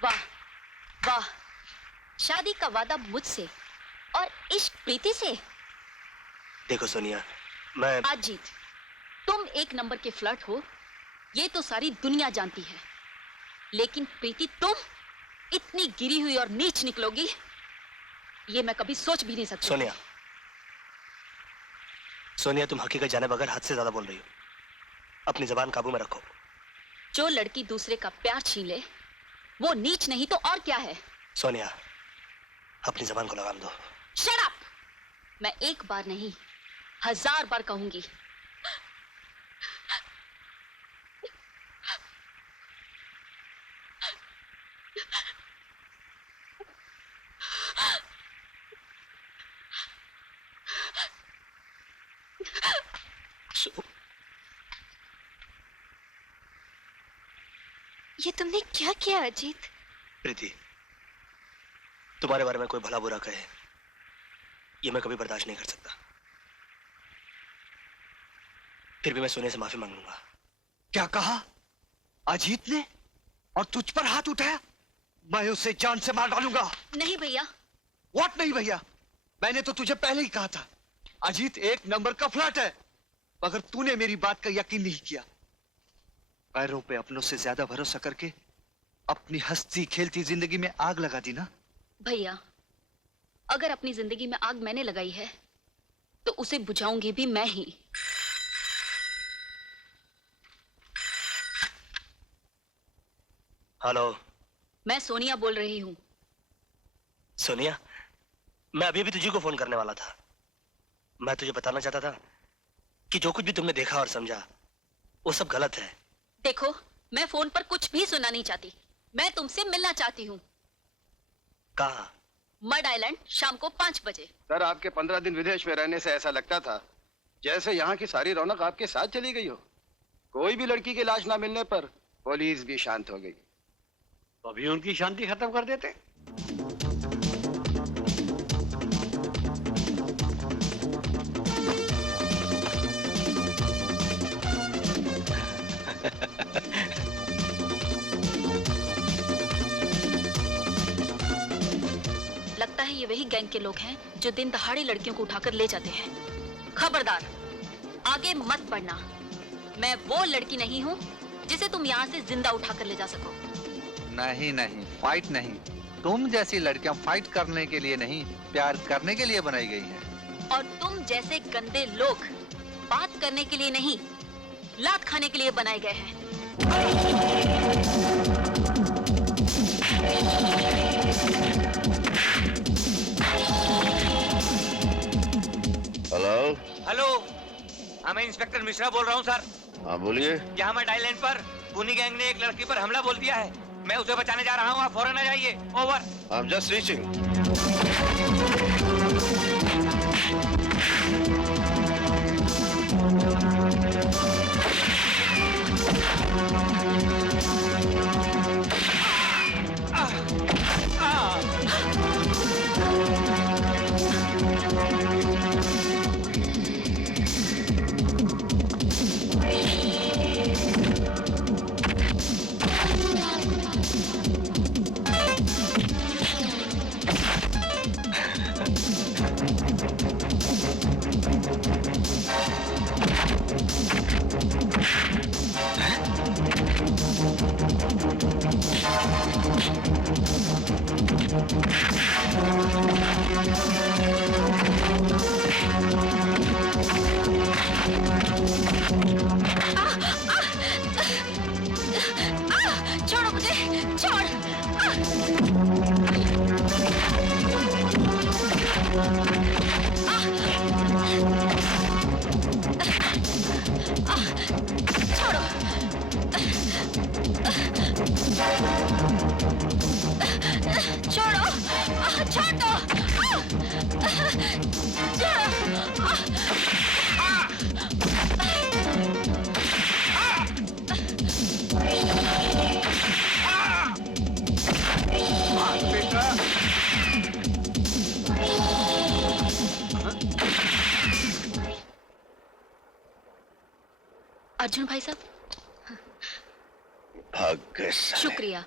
वाह वाह, शादी का वादा मुझसे और इश्क प्रीति से। देखो सोनिया, मैं अजीत, तुम एक नंबर के फ्लर्ट हो, ये तो सारी दुनिया जानती है, लेकिन प्रीति तुम इतनी गिरी हुई और नीच निकलोगी, ये मैं कभी सोच भी नहीं सकती। सोनिया, सोनिया तुम हकीकत जाने बगैर हद से ज्यादा बोल रही हो, अपनी जबान काबू में रखो। जो लड़की दूसरे का प्यार छीन ले वो नीच नहीं तो और क्या है। सोनिया, अपनी जबान को लगाम दो। Shut up! मैं एक बार नहीं 1000 बार कहूंगी। ये तुमने क्या किया अजीत? प्रीति, तुम्हारे बारे में कोई भला बुरा कहे, ये मैं कभी बर्दाश्त नहीं कर सकता। फिर भी मैं सोने से माफी मांग लूंगा। क्या कहा? अजीत ने? और तुझ पर हाथ उठाया? मैं उसे जान से मार डालूंगा। नहीं भैया। व्हाट नहीं भैया? मैंने तो तुझे पहले ही कहा था, अजीत एक नंबर का फ्लर्ट है, मगर तूने मेरी बात का यकीन नहीं किया। पैरों पे अपनों से ज्यादा भरोसा करके अपनी हंसती खेलती जिंदगी में आग लगा दी ना। भैया, अगर अपनी जिंदगी में आग मैंने लगाई है तो उसे बुझाऊंगी भी मैं ही। हेलो, मैं सोनिया बोल रही हूँ। सोनिया, मैं अभी भी तुझे को फोन करने वाला था। मैं तुझे बताना चाहता था कि जो कुछ भी तुमने देखा और समझा वो सब गलत है। देखो, मैं फोन पर कुछ भी सुनना नहीं चाहती, मैं तुमसे मिलना चाहती हूँ। कहाँ? मड आइलैंड, शाम को 5 बजे। सर, आपके 15 दिन विदेश में रहने से ऐसा लगता था जैसे यहाँ की सारी रौनक आपके साथ चली गई हो। कोई भी लड़की की लाश ना मिलने पर पुलिस भी शांत हो गई। तो अभी उनकी शांति खत्म कर देते। लगता है ये वही गैंग के लोग हैं जो दिन दहाड़े लड़कियों को उठाकर ले जाते हैं। खबरदार, आगे मत बढ़ना। मैं वो लड़की नहीं हूँ जिसे तुम यहाँ से जिंदा उठाकर ले जा सको। नहीं नहीं, फाइट नहीं। तुम जैसी लड़कियां फाइट करने के लिए नहीं, प्यार करने के लिए बनाई गई हैं। और तुम जैसे गंदे लोग बात करने के लिए नहीं, लात खाने के लिए बनाए गए हैं। हेलो। हेलो, मैं इंस्पेक्टर मिश्रा बोल रहा हूँ सर। हाँ बोलिए। यहाँ मैं डायल लाइन पर खूनी गैंग ने एक लड़की पर हमला बोल दिया है। मैं उसे बचाने जा रहा हूँ, आप फौरन आ जाइए। Over. I am just reaching. छोड़ो मुझे, छोड़। छोड़ो। छोड़ो, छोड़ दो। अर्जुन भाई साहब, भाग गए साले। शुक्रिया,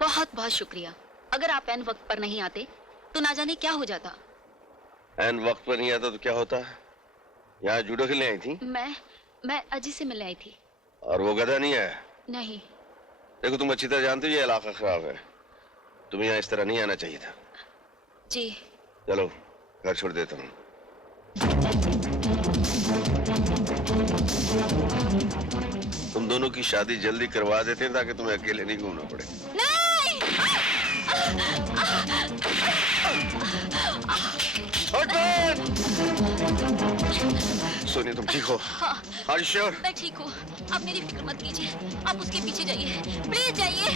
बहुत बहुत शुक्रिया। अगर आप एन वक्त पर नहीं आते तो ना जाने क्या हो जाता। एन वक्त पर नहीं आता तो क्या होता? यहाँ जूडो खेलने आई थी? मैं अजी से मिलने आई थी। और वो गधा नहीं आया? नहीं। देखो तुम अच्छी तरह जानते हो ये इलाका खराब है, तुम्हें यहाँ इस तरह नहीं आना चाहिए था। जी। चलो घर छोड़ देता हूँ। तुम दोनों की शादी जल्दी करवा देते हैं ताकि तुम्हें अकेले नहीं घूमना पड़े। नहीं। सोनिया तुम ठीक हो? हाँ। Are you sure? मैं ठीक हूँ, आप मेरी फिक्र मत कीजिए। आप उसके पीछे जाइए, प्लीज जाइए।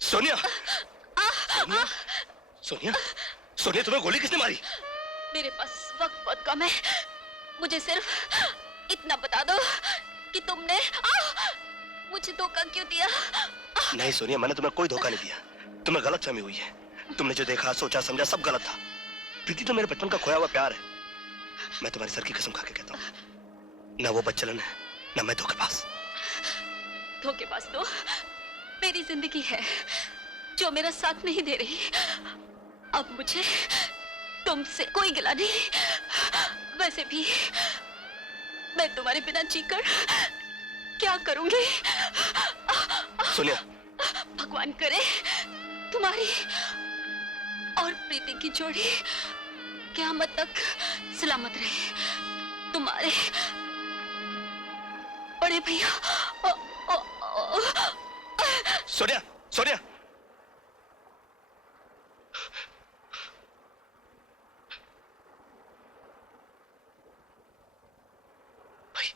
सोनिया, सोनिया, सोनिया, सोनिया तुम्हें गोली किसने मारी? मेरे पास वक्त बहुत कम है, मुझे सिर्फ इतना बता दो कि तुमने मुझे धोखा क्यों दिया? नहीं सोनिया, मैंने तुम्हें कोई धोखा नहीं दिया। तुम्हें गलतफहमी हुई है। तुमने जो देखा, सोचा, समझा सब गलत था। प्रीति तो मेरे बचपन का खोया हुआ प्यार है। मैं तुम्हारी सर की कसम खा के कहता हूँ, ना वो बच्चलन है, ना मैं धोखेबाज। धोखेबाज तो मेरी जिंदगी है जो मेरा साथ नहीं दे रही। अब मुझे तुमसे कोई गिला नहीं। वैसे भी मैं तुम्हारे बिना जीकर क्या करूंगी? सोनिया, भगवान करे तुम्हारी और प्रीति की जोड़ी क़यामत तक सलामत रहे। तुम्हारे बड़े भैया। सोनिया, सोनिया, भाई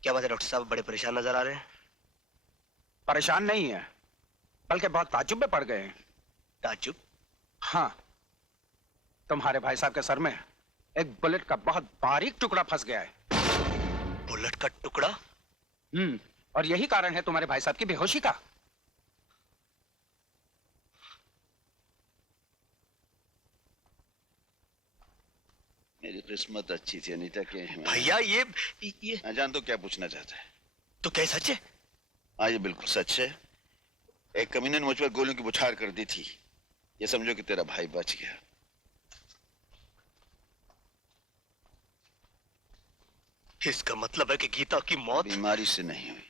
क्या बात है डॉक्टर साहब, बड़े परेशान नजर आ रहे हैं। परेशान नहीं है, बल्कि बहुत ताज्जुब में पड़ गए हैं। ताज्जुब? हाँ, तुम्हारे भाई साहब के सर में एक बुलेट का बहुत बारीक टुकड़ा फंस गया है। बुलेट का टुकड़ा? और यही कारण है तुम्हारे भाई साहब की बेहोशी का। मेरी किस्मत अच्छी थी अनीता के। भैया ये मैं जान तो क्या पूछना चाहता है। तो क्या सच है? हाँ ये बिल्कुल सच है। एक कमीने ने मुझ पर गोलियों की बौछार कर दी थी। ये समझो कि तेरा भाई बच गया। इसका मतलब है कि गीता की मौत बीमारी से नहीं हुई।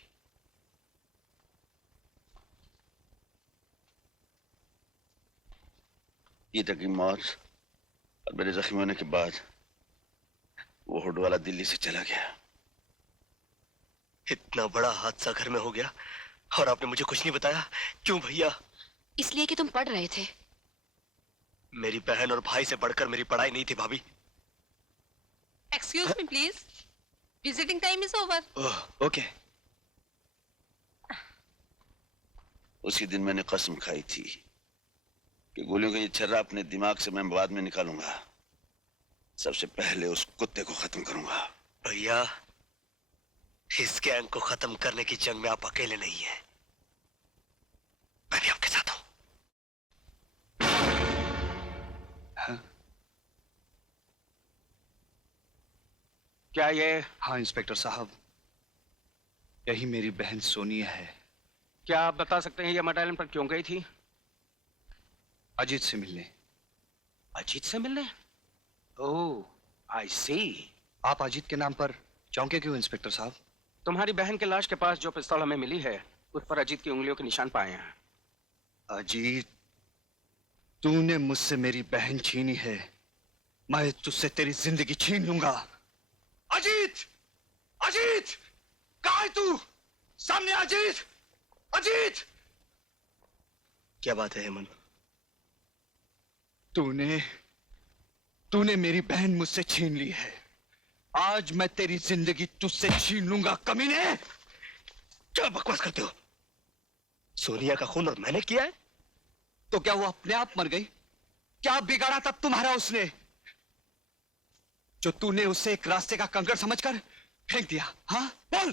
गीता की मौत और मेरे जख्मी होने के बाद वो हुड वाला दिल्ली से चला गया। इतना बड़ा हादसा घर में हो गया और आपने मुझे कुछ नहीं बताया। क्यों भैया? इसलिए कि तुम पढ़ रहे थे। मेरी बहन और भाई से बढ़कर मेरी पढ़ाई नहीं थी भाभी। Excuse me please, visiting time is over. Okay. उसी दिन मैंने कसम खाई थी कि गोलियों का ये छर्रा अपने दिमाग से मैं बाद में निकालूंगा। सबसे पहले उस कुत्ते को खत्म करूंगा। भैया इस गैंग को खत्म करने की जंग में आप अकेले नहीं हैं। मैं भी आपके साथ हूं। क्या ये? हाँ इंस्पेक्टर साहब, यही मेरी बहन सोनिया है। क्या आप बता सकते हैं ये मटाइलन पर क्यों गई थी? अजीत से मिलने। अजीत से मिलने? ओह, आई सी। आप अजीत के नाम पर चौंके क्यों इंस्पेक्टर साहब? तुम्हारी बहन के लाश के पास जो पिस्तौल हमें मिली है उस पर अजीत की उंगलियों के निशान पाए हैं। अजीत, तूने मुझसे मेरी बहन छीनी है, मैं तुझसे तेरी जिंदगी छीन लूंगा। अजीत! अजीत! कहाँ है तू? सामने अजीत! अजीत! क्या बात है हेमंत? तूने मेरी बहन मुझसे छीन ली है। आज मैं तेरी जिंदगी तुझसे छीन लूंगा कमीने। क्या बकवास करते हो? सोनिया का खून और मैंने किया है? तो क्या वो अपने आप मर गई? क्या बिगाड़ा तब तुम्हारा उसने, जो तूने उसे एक रास्ते का कंकड़ समझकर फेंक दिया? हाँ बोल।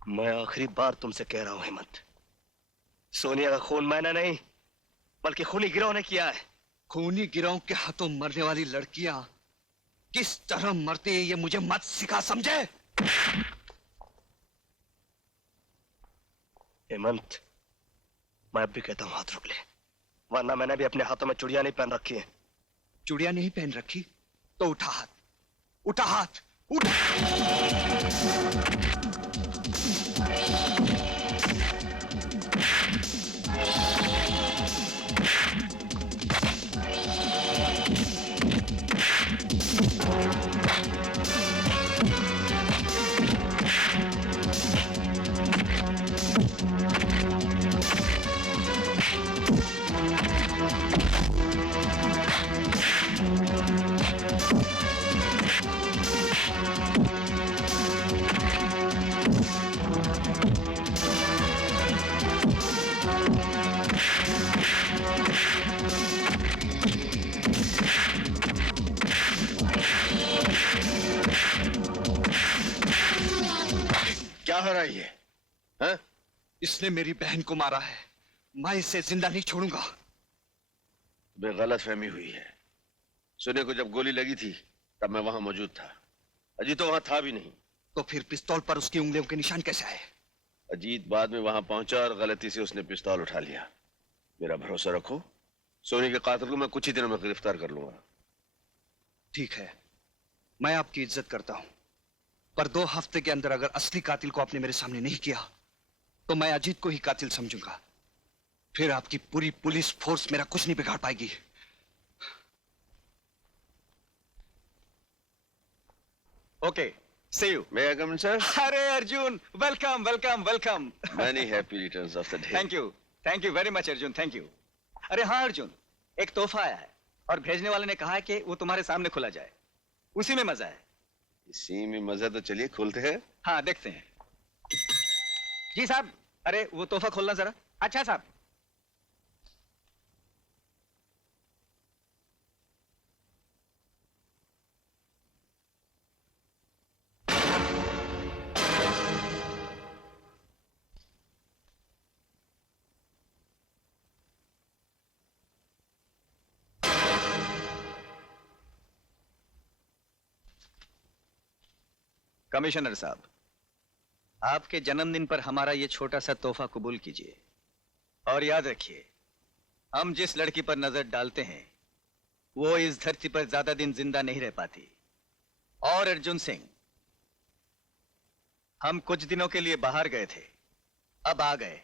मैं आखिरी बार तुमसे कह रहा हूं हेमंत, सोनिया का खून मैंने नहीं बल्कि खूनी गिरोह ने किया है। खूनी गिरोह के हाथों मरने वाली लड़कियां किस तरह मरती है ये मुझे मत सिखा, समझे? हेमंत, मैं अब भी कहता हूं हाथ रोक ले, वरना मैंने भी अपने हाथों में चूड़ियां नहीं पहन रखी है। चूड़ियां नहीं पहन रखी तो उठा हाथ, उठा हाथ, उठा। क्या हो रहा है ये? हाँ? इसने मेरी बहन को मारा है, मैं इसे जिंदा नहीं छोड़ूंगा। गलत फहमी हुई है। सोनिया को जब गोली लगी थी तब मैं वहां मौजूद था। अजीत तो वहां था भी नहीं। तो फिर पिस्तौल पर उसकी उंगलियों के निशान कैसे आए? अजीत बाद में वहां पहुंचा और गलती से उसने पिस्तौल उठा लिया। मेरा भरोसा रखो, सोनी के कातिल को मैं कुछ ही दिनों में गिरफ्तार कर लूंगा। ठीक है, मैं आपकी इज्जत करता हूं, पर 2 हफ्ते के अंदर अगर असली कातिल को आपने मेरे सामने नहीं किया तो मैं अजीत को ही कातिल समझूंगा। फिर आपकी पूरी पुलिस फोर्स मेरा कुछ नहीं बिगाड़ पाएगी। Okay, see you. May I come in, sir? अरे Arjun, welcome welcome welcome. Many happy returns of the day. Thank you very much Arjun, thank you. अरे हाँ अर्जुन, एक तोहफा आया है और भेजने वाले ने कहा है कि वो तुम्हारे सामने खुला जाए, उसी में मजा है। इसी में मजा तो, चलिए खोलते हैं। हाँ देखते हैं। जी साहब, अरे वो तोहफा खोलना जरा। अच्छा साहब। कमिश्नर साहब, आपके जन्मदिन पर हमारा ये छोटा सा तोहफा कबूल कीजिए और याद रखिए, हम जिस लड़की पर नजर डालते हैं वो इस धरती पर ज्यादा दिन जिंदा नहीं रह पाती। और अर्जुन सिंह, हम कुछ दिनों के लिए बाहर गए थे, अब आ गए,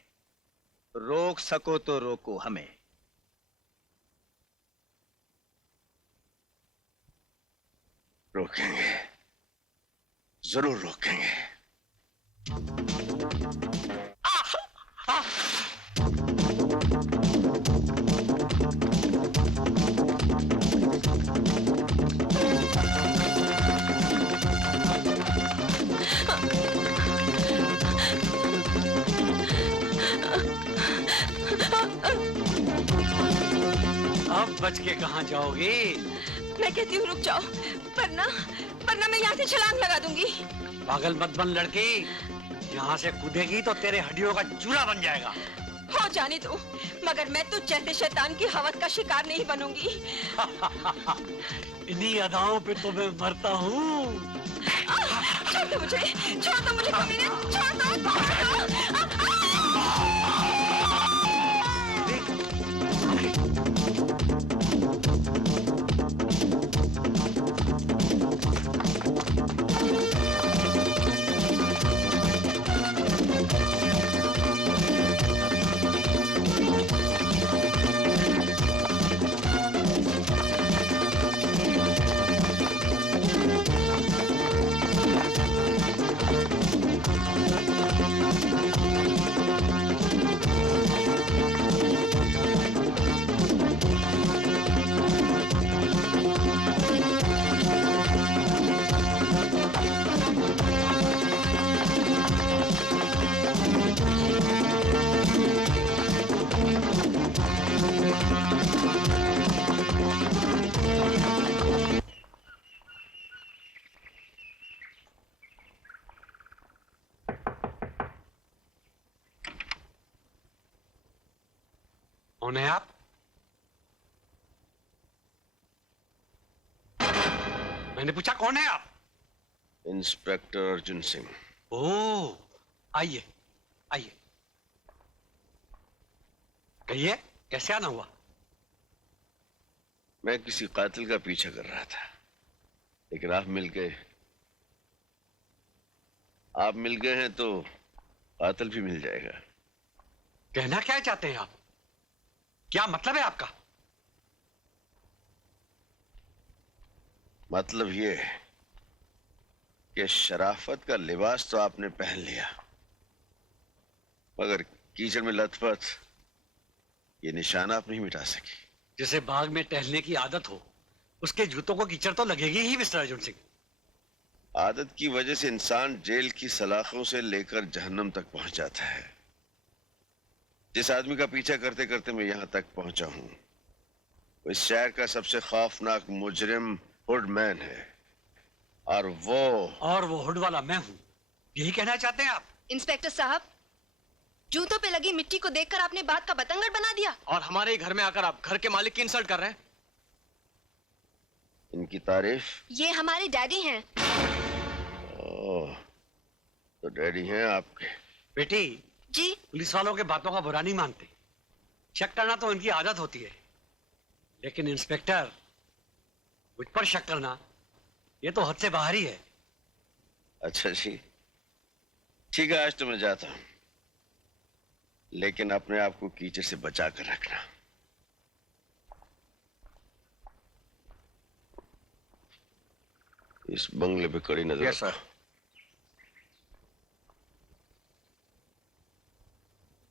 रोक सको तो रोको हमें। रोकेंगे, जरूर रोकेंगे। अब बच के कहाँ जाओगी? मैं कहती हूँ रुक जाओ, वरना मैं यहाँ से छलांग लगा दूंगी। पागल मत बन लड़की, यहाँ से कूदेगी तो तेरे हड्डियों का चूल्हा बन जाएगा। हो जाने दो, मगर मैं तो जैसे शैतान की हवस का शिकार नहीं बनूंगी। इन्हीं अदाओं पे तो मैं मरता हूँ। छोड़ दो मुझे, कमीने, छोड़ दो। कौन है आप? मैंने पूछा कौन है आप? इंस्पेक्टर अर्जुन सिंह। ओह, आइए आइए। कहिए, कैसे आना हुआ? मैं किसी कातिल का पीछा कर रहा था, लेकिन आप मिल गए। आप मिल गए हैं तो कातिल भी मिल जाएगा। कहना क्या चाहते हैं आप? क्या मतलब है आपका? मतलब ये है कि शराफत का लिबास तो आपने पहन लिया, मगर कीचड़ में लथपथ ये निशान आप नहीं मिटा सकी। जिसे बाग में टहलने की आदत हो, उसके जूतों को कीचड़ तो लगेगी ही मिस्टर अर्जुन सिंह। आदत की वजह से इंसान जेल की सलाखों से लेकर जहन्नम तक पहुंच जाता है। जिस आदमी का पीछा करते करते मैं यहां तक पहुंचा हूं, वो इस शहर का सबसे खौफनाक मुजरिम हुडमैन है, और वो हुड वाला मैं हूं, यही कहना चाहते हैं आप? इंस्पेक्टर साहब, जूतों पे लगी मिट्टी को देखकर आपने बात का बतंगड़ बना दिया। और हमारे घर में आकर आप घर के मालिक की इंसल्ट कर रहे हैं। इनकी तारीफ? ये हमारे डैडी हैं। ओह, तो डैडी हैं आपके। बेटी जी। पुलिस वालों के बातों का बुरा नहीं मानते, शक करना तो इनकी आदत होती है, लेकिन इंस्पेक्टर मुझ पर शक करना, ये तो हद से बाहर ही है। अच्छा जी, ठीक है, आज तो मैं जाता हूं, लेकिन अपने आप को कीचड़ से बचा कर रखना। इस बंगले पे कड़ी नजर। Yes sir.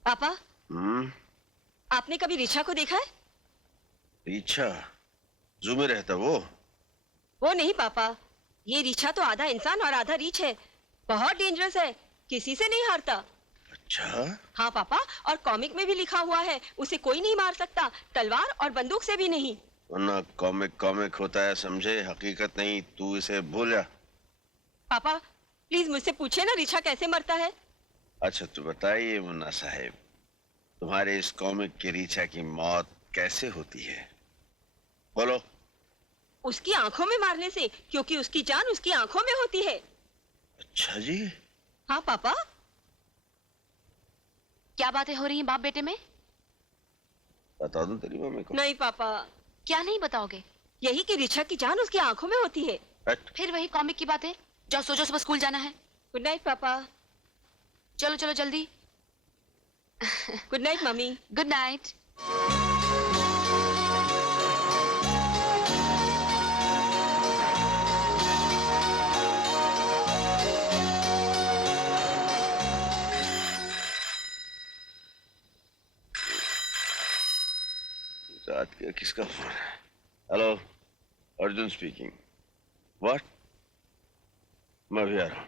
पापा, आपने कभी रिचा को देखा है? रिचा? जू में रहता वो नहीं पापा, ये रिचा तो आधा इंसान और आधा रीछ है। बहुत डेंजरस है, किसी से नहीं हारता। अच्छा? हाँ पापा, और कॉमिक में भी लिखा हुआ है, उसे कोई नहीं मार सकता, तलवार और बंदूक से भी नहीं। वरना कॉमिक होता है समझे, हकीकत नहीं। तू इसे भूल जा। पापा प्लीज मुझसे पूछे ना रिचा कैसे मरता है। अच्छा तो बताइए मुन्ना साहब, तुम्हारे इस कॉमिक की रिचा की मौत कैसे होती है? बोलो। उसकी आंखों में मारने से, क्योंकि उसकी जान उसकी आंखों में होती है। अच्छा जी। हाँ पापा। क्या बातें हो रही हैं बाप बेटे में? बता दूं तेरी मम्मी को? नहीं पापा, क्या नहीं बताओगे? यही कि रिचा की जान उसकी आंखों में होती है। फिर वही कॉमिक की बातें। जाओ सो जाओ, सुबह स्कूल जाना है। गुड नाइट पापा। चलो चलो जल्दी। Good night mummy. Good night. रात के किसका फोन है? Hello, Arjun speaking. व्हाट? मैं भी आ रहा हूँ।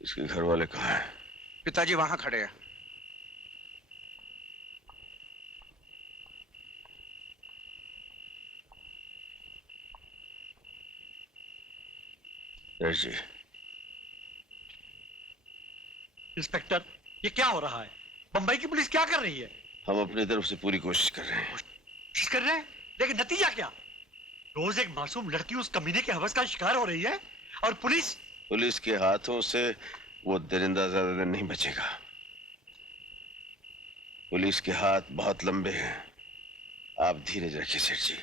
इसके घर वाले कहाँ हैं? पिताजी वहां खड़े हैं। जी। इंस्पेक्टर, ये क्या हो रहा है? बंबई की पुलिस क्या कर रही है? हम अपनी तरफ से पूरी कोशिश कर रहे हैं। कोशिश कर रहे हैं, लेकिन नतीजा क्या? रोज एक मासूम लड़की उस कमीने के हवस का शिकार हो रही है और पुलिस के हाथों से वो दरिंदा ज्यादा दिन नहीं बचेगा। पुलिस के हाथ बहुत लंबे हैं। आप धीरज रखिए सेठ जी।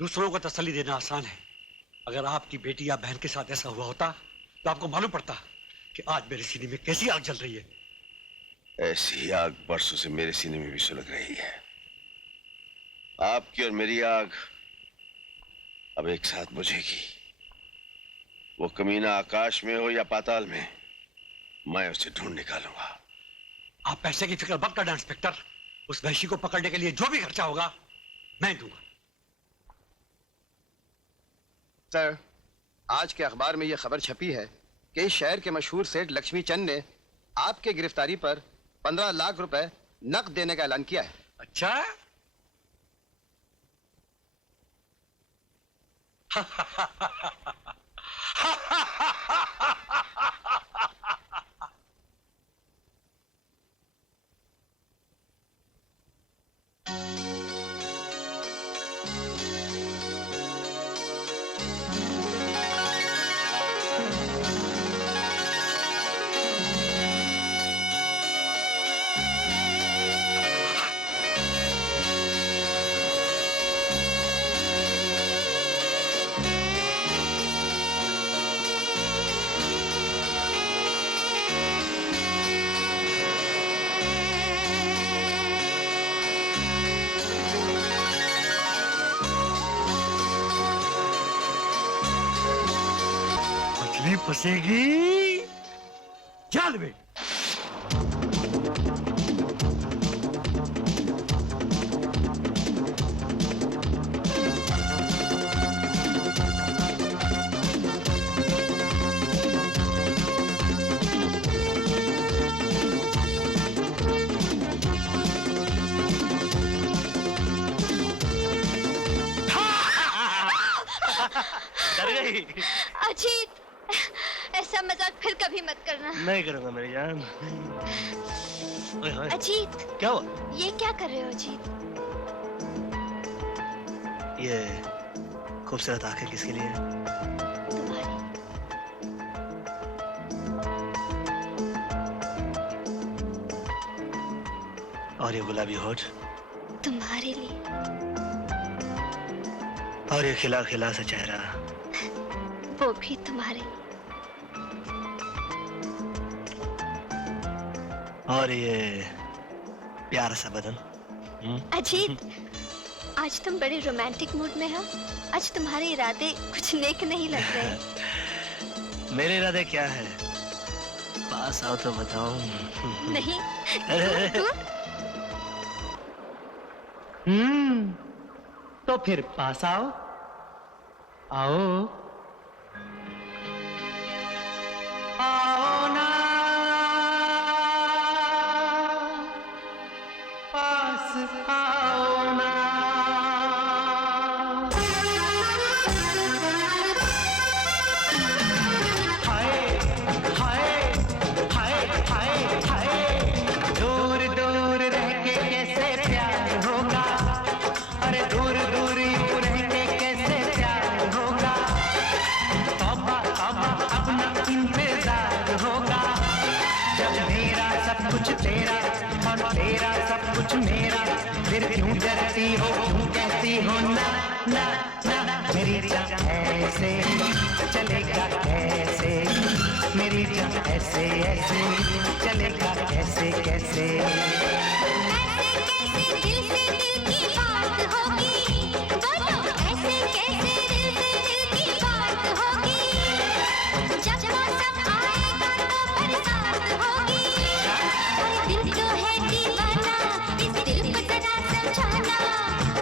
दूसरों को तसल्ली देना आसान है। अगर आपकी बेटी या बहन के साथ ऐसा हुआ होता तो आपको मालूम पड़ता कि आज मेरे सीने में कैसी आग जल रही है। ऐसी आग बरसों से मेरे सीने में भी सुलग रही है। आपकी और मेरी आग अब एक साथ बुझेगी। वो कमीना आकाश में हो या पाताल में, मैं उसे ढूंढ निकालूंगा। आप पैसे की फिक्र मत करना इंस्पेक्टर। उस वहशी को पकड़ने के लिए जो भी खर्चा होगा मैं दूंगा। सर, आज के अखबार में यह खबर छपी है कि इस शहर के मशहूर सेठ लक्ष्मी चंद ने आपके गिरफ्तारी पर 15 लाख रुपए नकद देने का ऐलान किया है। अच्छा? मछली फंसेगी जाल में। डर गई? अजीत, ऐसा मजाक फिर कभी मत करना। नहीं करूंगा मेरी जान। ओए होए। अजीत, क्या हुआ? ये क्या कर रहे हो अजीत? ये खूबसूरत आंखें किसके लिए हैं? तुम्हारी। और ये गुलाबी होठ? तुम्हारे लिए। और ये खिला खिला सा चेहरा? वो भी तुम्हारे लिए। और ये प्यारा सा बदन? अजीत, आज तुम बड़े रोमांटिक मूड में हो। आज तुम्हारे इरादे कुछ नेक नहीं लग रहे। मेरे इरादे क्या है? पास आओ तो बताऊं। नहीं। अरे दूर। तो फिर पास आओ। आओ आओ ना पास कुछ मेरा, फिर क्यों डरती हो, क्यों कहती हो ना ना ना। मेरी जान ऐसे चलेगा कैसे, मेरी जान ऐसे ऐसे चलेगा कैसे कैसे। ऐसे कैसे दिल से दिल की बात होगी, बोलो ऐसे कैसे दिल से दिल की बात होगी। जब मौसम आएगा तो बरसात होगी, और दिल तो है दीवाना, इस दिल को जरा समझाना।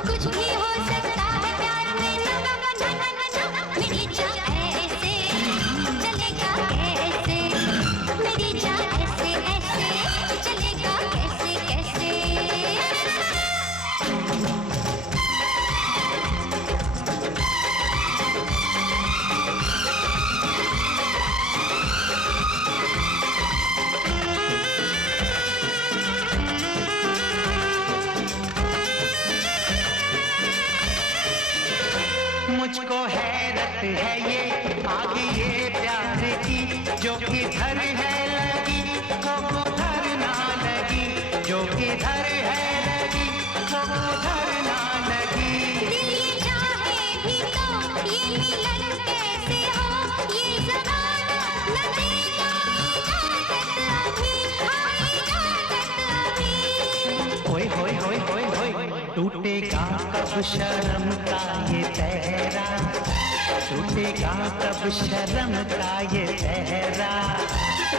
कुछ भी हो सकता है प्यार में, ना ना ना ना ना ना। मेरी जान ऐसे चलेगा कैसे, मेरी जान ऐसे ऐसे चलेगा कैसे कैसे। मुझको हैरत है ये आगे ये प्यार की, जो किधर है लगी वो उधर ना लगी, जो किधर है लगी वो उधर ना लगी। दिल ये चाहे भी तो ये मिलन कैसे हो, ये ज़माना न देगा इजाज़त अभी, हाँ इजाज़त अभी। होय होय होय होय होय, टूटेगा कब शर्म का ये चेहरा, टूटेगा कब शर्म का ये चेहरा।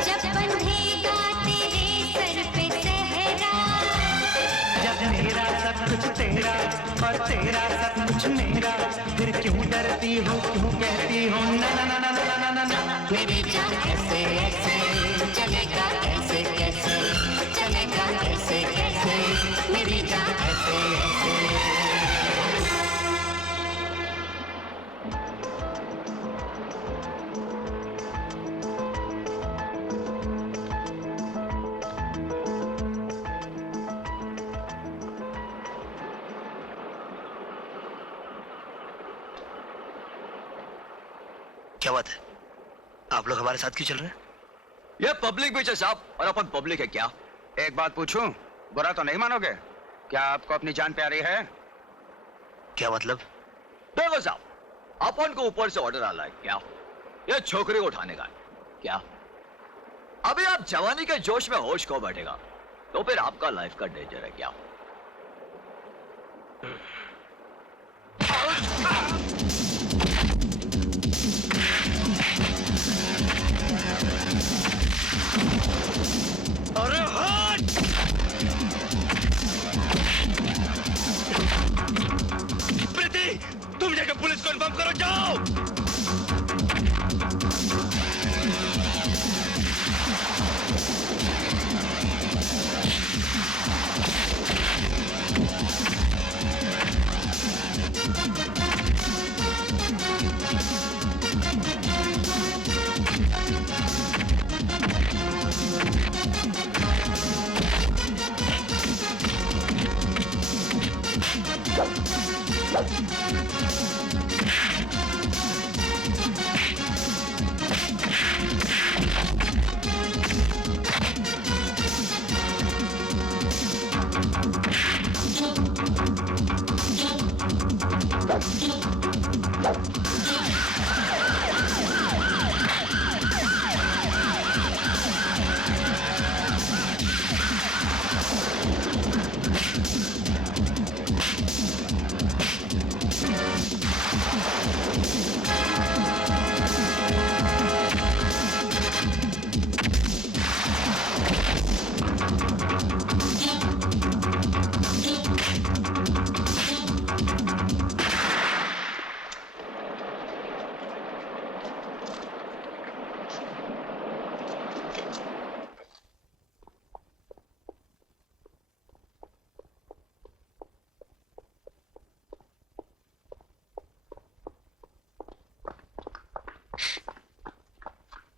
जब बंधेगा तेरे सर पे सहरा, जब मेरा सब कुछ तेरा और तेरा सब कुछ मेरा, फिर क्यों डरती हो, क्यों कहती हो ना ना ना ना ना ना ना ना। मेरी जान ऐसे ऐसे चलेगा कैसे कैसे, चलेगा कैसे कैसे, मेरी जान ऐसे ऐसे। क्या बात है, आप लोग हमारे साथ क्यों चल रहे हैं? ये पब्लिक बीच है साहब, और अपन पब्लिक है क्या? एक बात पूछूं, बुरा तो नहीं मानोगे? क्या आपको अपनी जान प्यारी है? क्या मतलब? देखो साहब, अपन को ऊपर से ऑर्डर आ रहा है क्या, ये छोकरी को उठाने का है क्या? अभी आप जवानी के जोश में होश खो बैठेगा तो फिर आपका लाइफ का डेंजर है क्या? अरे हट! प्रीति, तुम जाकर पुलिस को इन्फॉर्म करो, जाओ।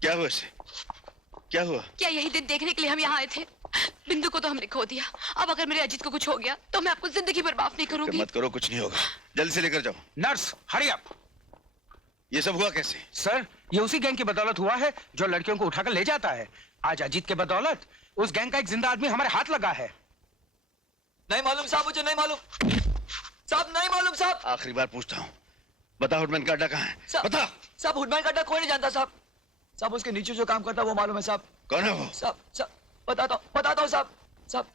क्या हुआ इसे? क्या हुआ? क्या यही दिन देखने के लिए हम यहाँ आए थे? बिंदु को तो हमने खो दिया, अब अगर मेरे अजीत को कुछ हो गया तो मैं आपको जिंदगी भर माफ नहीं करूंगी। मत करो, कुछ नहीं होगा, जल्दी से लेकर जाओ। Nurse, hurry up. ये सब हुआ कैसे? सर, ये उसी गैंग की बदौलत हुआ है जो लड़कियों को उठाकर ले जाता है। आज अजीत के बदौलत उस गैंग का एक जिंदा आदमी हमारे हाथ लगा है। नहीं मालूम साहब, मुझे नहीं मालूम साहब, नहीं मालूम साहब। आखिरी बार पूछता हूँ, बता हुडमैन का अड्डा कहाँ है? बता। साहब हुडमैन का अड्डा कोई नहीं जानता साहब। साहब उसके नीचे जो काम करता है वो मालूम है साहब। कौन है वो? साहब बताता हूँ साहब। साहब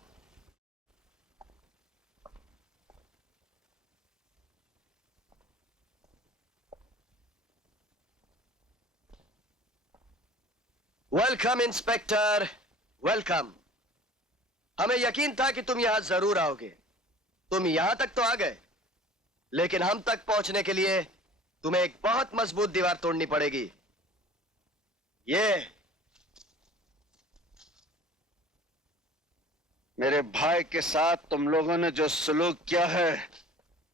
वेलकम इंस्पेक्टर, वेलकम। हमें यकीन था कि तुम यहां जरूर आओगे। तुम यहां तक तो आ गए, लेकिन हम तक पहुंचने के लिए तुम्हें एक बहुत मजबूत दीवार तोड़नी पड़ेगी। ये मेरे भाई के साथ तुम लोगों ने जो सलूक किया है,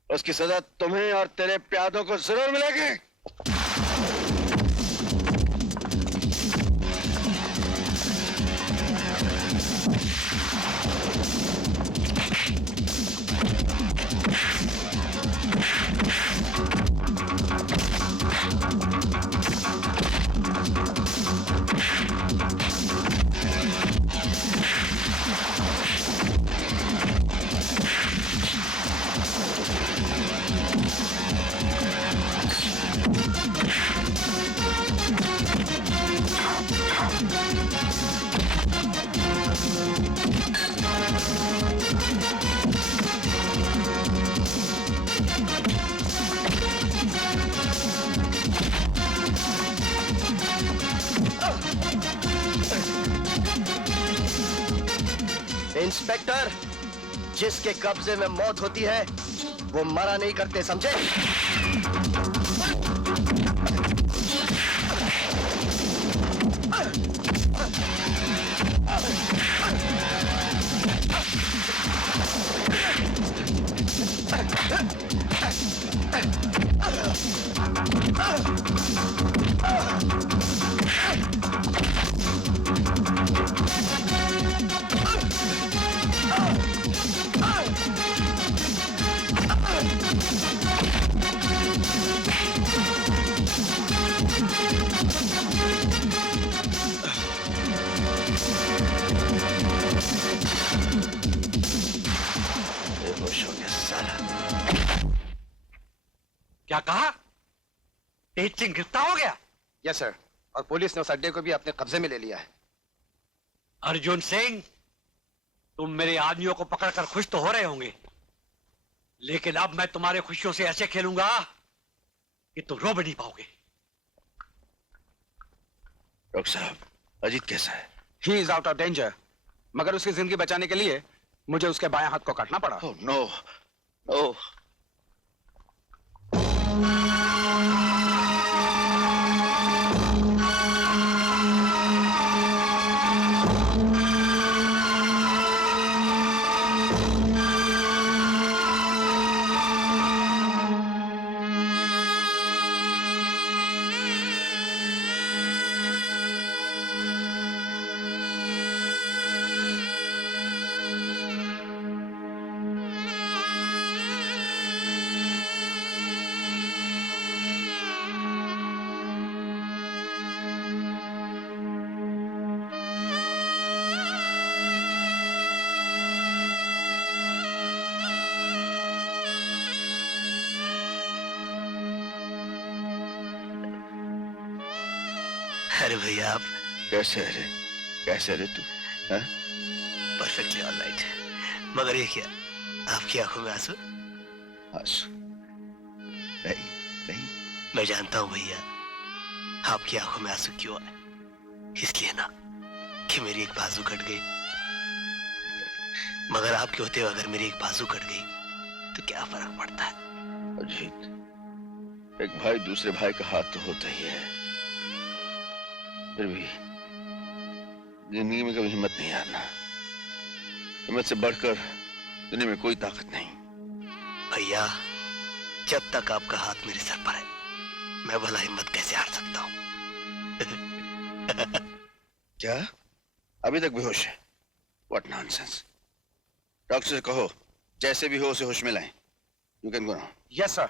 उसकी सजा तुम्हें और तेरे प्यादों को जरूर मिलेगी। इंस्पेक्टर, जिसके कब्जे में मौत होती है वो मरा नहीं करते, समझे? क्या कहा? तेज सिंह गिरफ्तार हो गया? यस सर, और पुलिस ने उस अड्डे को भी अपने कब्जे में ले लिया है। अर्जुन सिंह, तुम मेरे आदमियों को पकड़कर खुश तो हो रहे होंगे, लेकिन अब मैं तुम्हारे खुशियों से ऐसे खेलूंगा कि तुम रो भी नहीं पाओगे। डॉक्टर साहब, अजीत कैसा है? He is out of danger, मगर उसकी जिंदगी बचाने के लिए मुझे उसके बाएं हाथ को काटना पड़ा। Oh no, no. अरे भैया आप कैसे है रे? कैसे है रे तू? Perfectly alright. मगर ये क्या, आपकी आंखों में आंसू? आंसू नहीं, नहीं। मैं जानता हूँ भैया आपकी आंखों में आंसू क्यों आए। इसलिए ना कि मेरी एक बाजू कट गई। मगर आपके होते हुए अगर मेरी एक बाजू कट गई तो क्या फर्क पड़ता है? अजीत, एक भाई दूसरे भाई का हाथ तो होता ही है, फिर भी जिंदगी में कभी हिम्मत नहीं हारना। हिम्मत से बढ़कर दुनिया में कोई ताकत नहीं। भैया जब तक आपका हाथ मेरे सर पर है मैं भला हिम्मत कैसे हार सकता हूँ? क्या अभी तक बेहोश है? What nonsense. डॉक्टर से कहो जैसे भी हो उसे होश में लाएं। You can go now. Yes sir.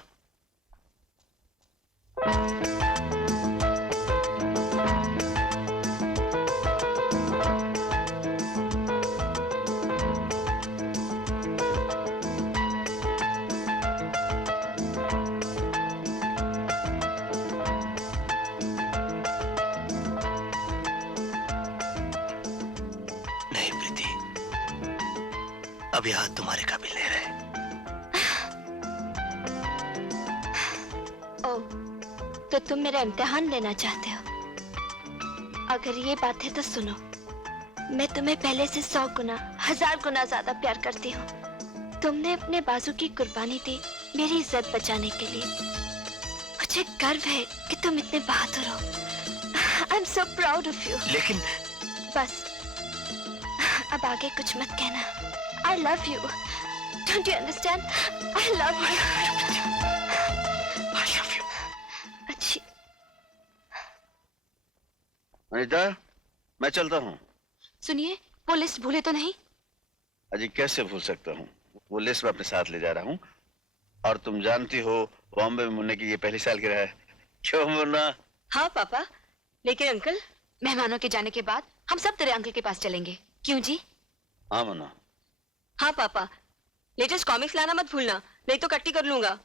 अभी हाथ तुम्हारे काबिल नहीं रहे। ओ, तो तुम मेरा इम्तिहान लेना चाहते हो? अगर ये बात है तो सुनो, मैं तुम्हें पहले से 100 गुना 1000 गुना ज्यादा प्यार करती हूँ। तुमने अपने बाजू की कुर्बानी दी मेरी इज्जत बचाने के लिए। मुझे गर्व है कि तुम इतने बहादुर हो। I am so proud of you. लेकिन बस अब आगे कुछ मत कहना। I love you. Don't you understand? I love you. I love you. अच्छी। अनीता, मैं चलता हूँ। सुनिए, वो लिस्ट भूले तो नहीं? अजी कैसे भूल सकता हूँ, वो लिस्ट मैं अपने साथ ले जा रहा हूँ। और तुम जानती हो बॉम्बे में मुन्ने की ये पहली सालगिरह है। क्यों मुन्ना? हाँ पापा, लेकिन अंकल मेहमानों के जाने के बाद हम सब तेरे अंकल के पास चलेंगे, क्यों जी? हाँ मुन्ना। हाँ पापा, लेटेस्ट कॉमिक्स लाना मत भूलना, नहीं तो कट्टी कर लूंगा।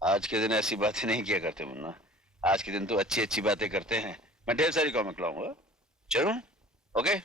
आज के दिन ऐसी बातें नहीं किया करते मुन्ना। आज के दिन तो अच्छी अच्छी बातें करते हैं। मैं ढेर सारी कॉमिक लाऊंगा। चलूं? ओके?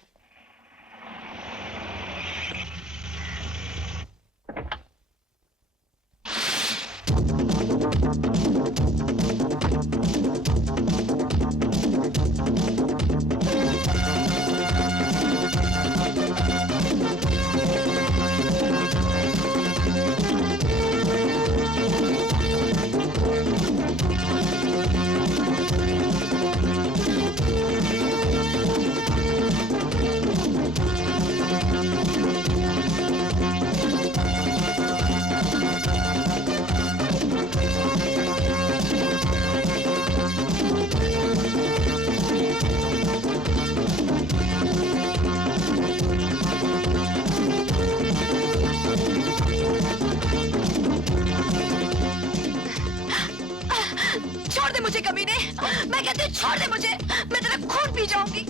छोड़ दे मुझे कमीने, मैं कहती हूँ छोड़ दे मुझे, मैं तेरा खून पी जाऊंगी।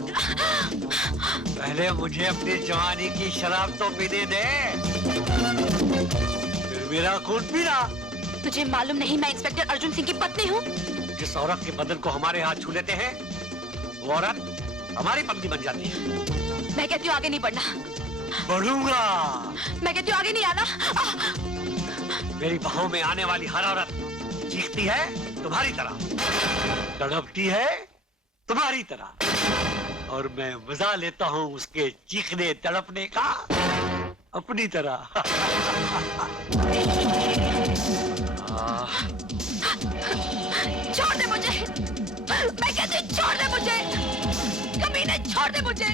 पहले मुझे अपनी जवानी की शराब तो पीने दे, फिर मेरा खून पीना। तुझे मालूम नहीं मैं इंस्पेक्टर अर्जुन सिंह की पत्नी हूँ? जिस औरत के बदन को हमारे हाथ छू लेते हैं, वो औरत हमारी पत्नी बन जाती है। मैं कहती हूँ आगे नहीं बढ़ना। बढ़ूंगा। मैं कहती हूँ आगे नहीं आना। मेरी बाहों में आने वाली हर औरत चीखती है तुम्हारी तरह, तड़पती है तुम्हारी तरह, और मैं मजा लेता हूँ उसके चीखने तड़पने का अपनी तरह। छोड़ दे मुझे, मैं कहती हूँ छोड़ दे मुझे, कमीने छोड़ दे मुझे।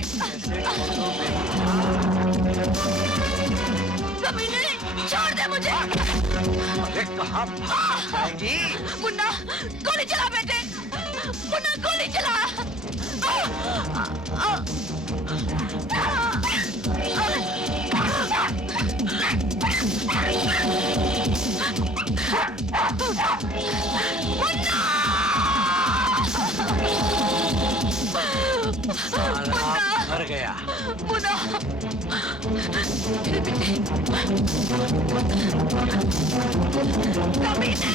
कमीने छोड़ दे मुझे। अरे कहाँ भागी? मुन्ना गोली चला बेटे, मुन्ना गोली चला। मर गया। मुन्ना मेरे बेटे, कमीने।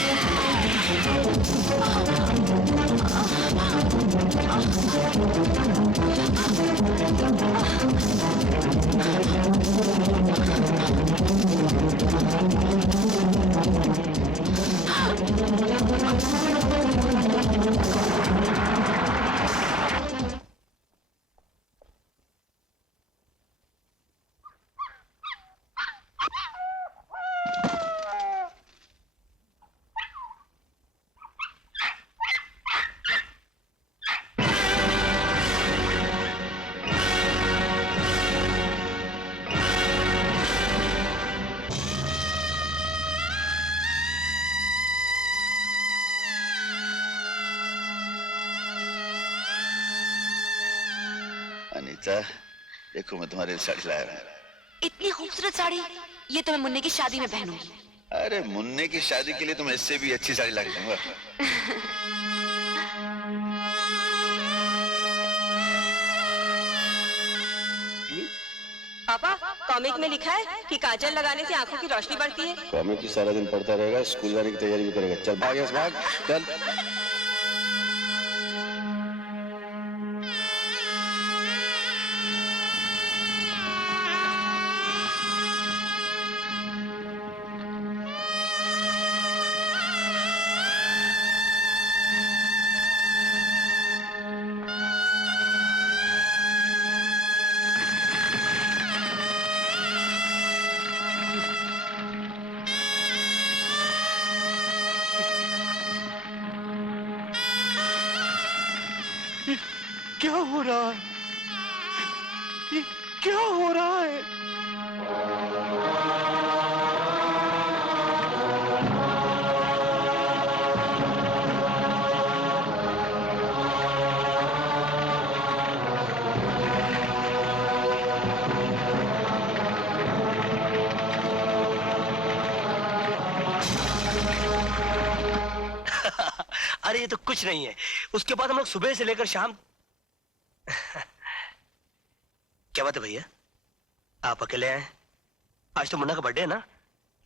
अनीता, देखो मैं तुम्हारे लिए साड़ी लाया हूँ। इतनी खूबसूरत साड़ी, ये तो मैं मुन्ने की शादी में पहनूंगी। अरे मुन्ने की शादी के लिए तुम्हें इससे भी अच्छी साड़ी ला के दूंगा। पापा, कॉमिक में लिखा है कि काजल लगाने से आंखों की रोशनी बढ़ती है। कॉमिक की सारा दिन पढ़ता रहेगा, स्कूल जाने की तैयारी भी करेगा। चल भाग, यस भाग, चल। क्या हो रहा है? ये क्या हो रहा है? अरे ये तो कुछ नहीं है। उसके बाद हम लोग सुबह से लेकर शाम क्या बात है भैया, आप अकेले आए? आज तो मुन्ना का बर्थडे है ना?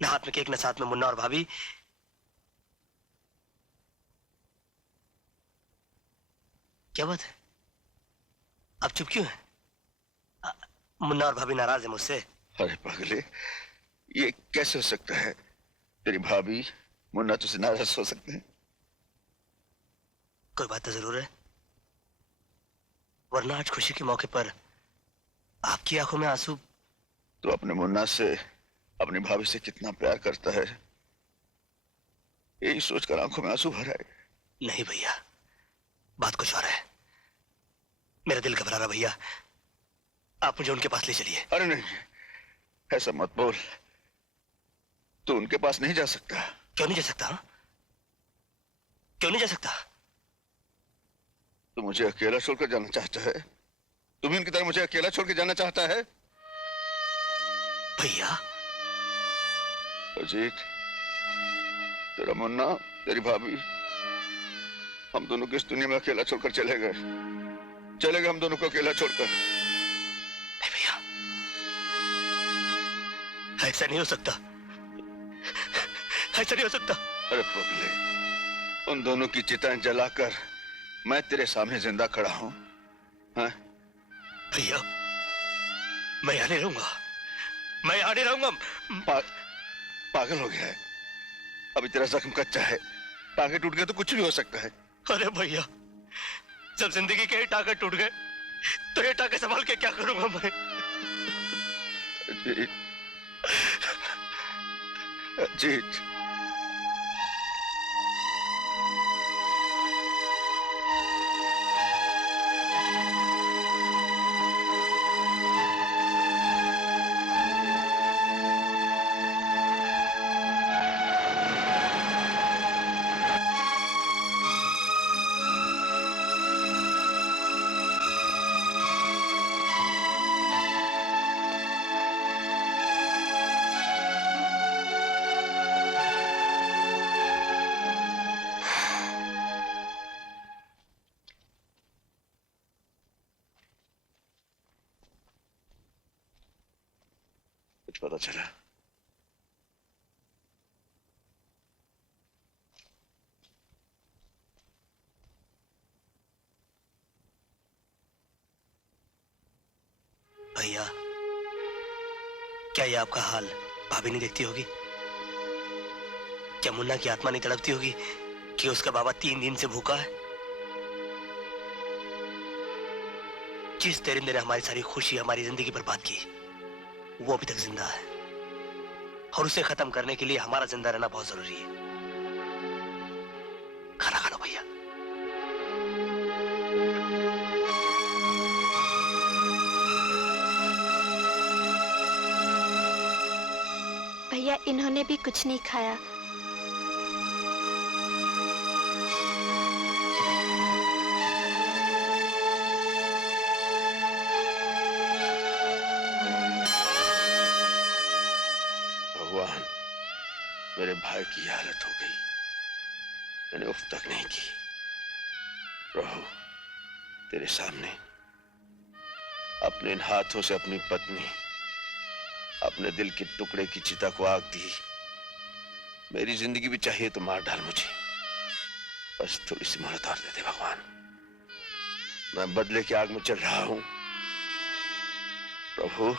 ना हाथ में केक ना साथ में मुन्ना और भाभी। क्या बात है, आप चुप क्यों हैं? मुन्ना और भाभी नाराज है मुझसे? अरे पागले, ये कैसे हो सकता है? तेरी भाभी मुन्ना तुझसे नाराज हो सकते हैं? कोई बात तो जरूर है, वरना आज खुशी के मौके पर आपकी आंखों में आंसू। तो अपने मुन्ना से, अपनी भाभी से कितना प्यार करता है, यही सोचकर आंखों में आंसू भर आए। नहीं भैया, बात कुछ और है। मेरा दिल घबरा रहा भैया, आप मुझे उनके पास ले चलिए। अरे नहीं, ऐसा मत बोल। तू उनके पास नहीं जा सकता। क्यों नहीं जा सकता? क्यों नहीं जा सकता? तू मुझे अकेला छोड़कर जाना चाहता है? तू भी उनकी तरह मुझे अकेला छोड़ के जाना चाहता है? भैया अजीत, तेरा मुन्ना, तेरी भाभी, हम दोनों को इस दुनिया में अकेला छोड़कर चले गए हम दोनों को अकेला छोड़कर। नहीं भैया, ऐसा नहीं हो सकता, ऐसा नहीं हो सकता। अरे पगले, उन दोनों की चिताएं जलाकर मैं तेरे सामने जिंदा खड़ा हूं। हाँ? भैया मैं यहाँ नहीं रहूंगा, मैं यहाँ नहीं रहूंगा। पागल हो गया है? अभी तेरा जख्म कच्चा है, टांगे टूट गए तो कुछ भी हो सकता है। अरे भैया, जब जिंदगी के ही टांगे टूट गए तो ये टांगे संभाल के क्या करूंगा मैं? अजीत, अजीत, कुछ पता चला? भैया, क्या ये आपका हाल भाभी नहीं देखती होगी? क्या मुन्ना की आत्मा नहीं तड़पती होगी कि उसका बाबा 3 दिन से भूखा है? जिस दरिंदे ने हमारी सारी खुशी, हमारी जिंदगी बर्बाद की, वो अभी तक जिंदा है और उसे खत्म करने के लिए हमारा जिंदा रहना बहुत जरूरी है। खाना खा लो भैया। भैया, इन्होंने भी कुछ नहीं खाया। भगवान, मेरे भाई की हालत हो गई, मैंने उफ तक नहीं की। प्रभु, तेरे सामने अपने इन हाथों से अपनी पत्नी, अपने दिल के टुकड़े की चिता को आग दी। मेरी जिंदगी भी चाहिए तो मार डाल मुझे, बस थोड़ी सी मोहलत और दे दे भगवान। मैं बदले की आग में चल रहा हूं। प्रभु,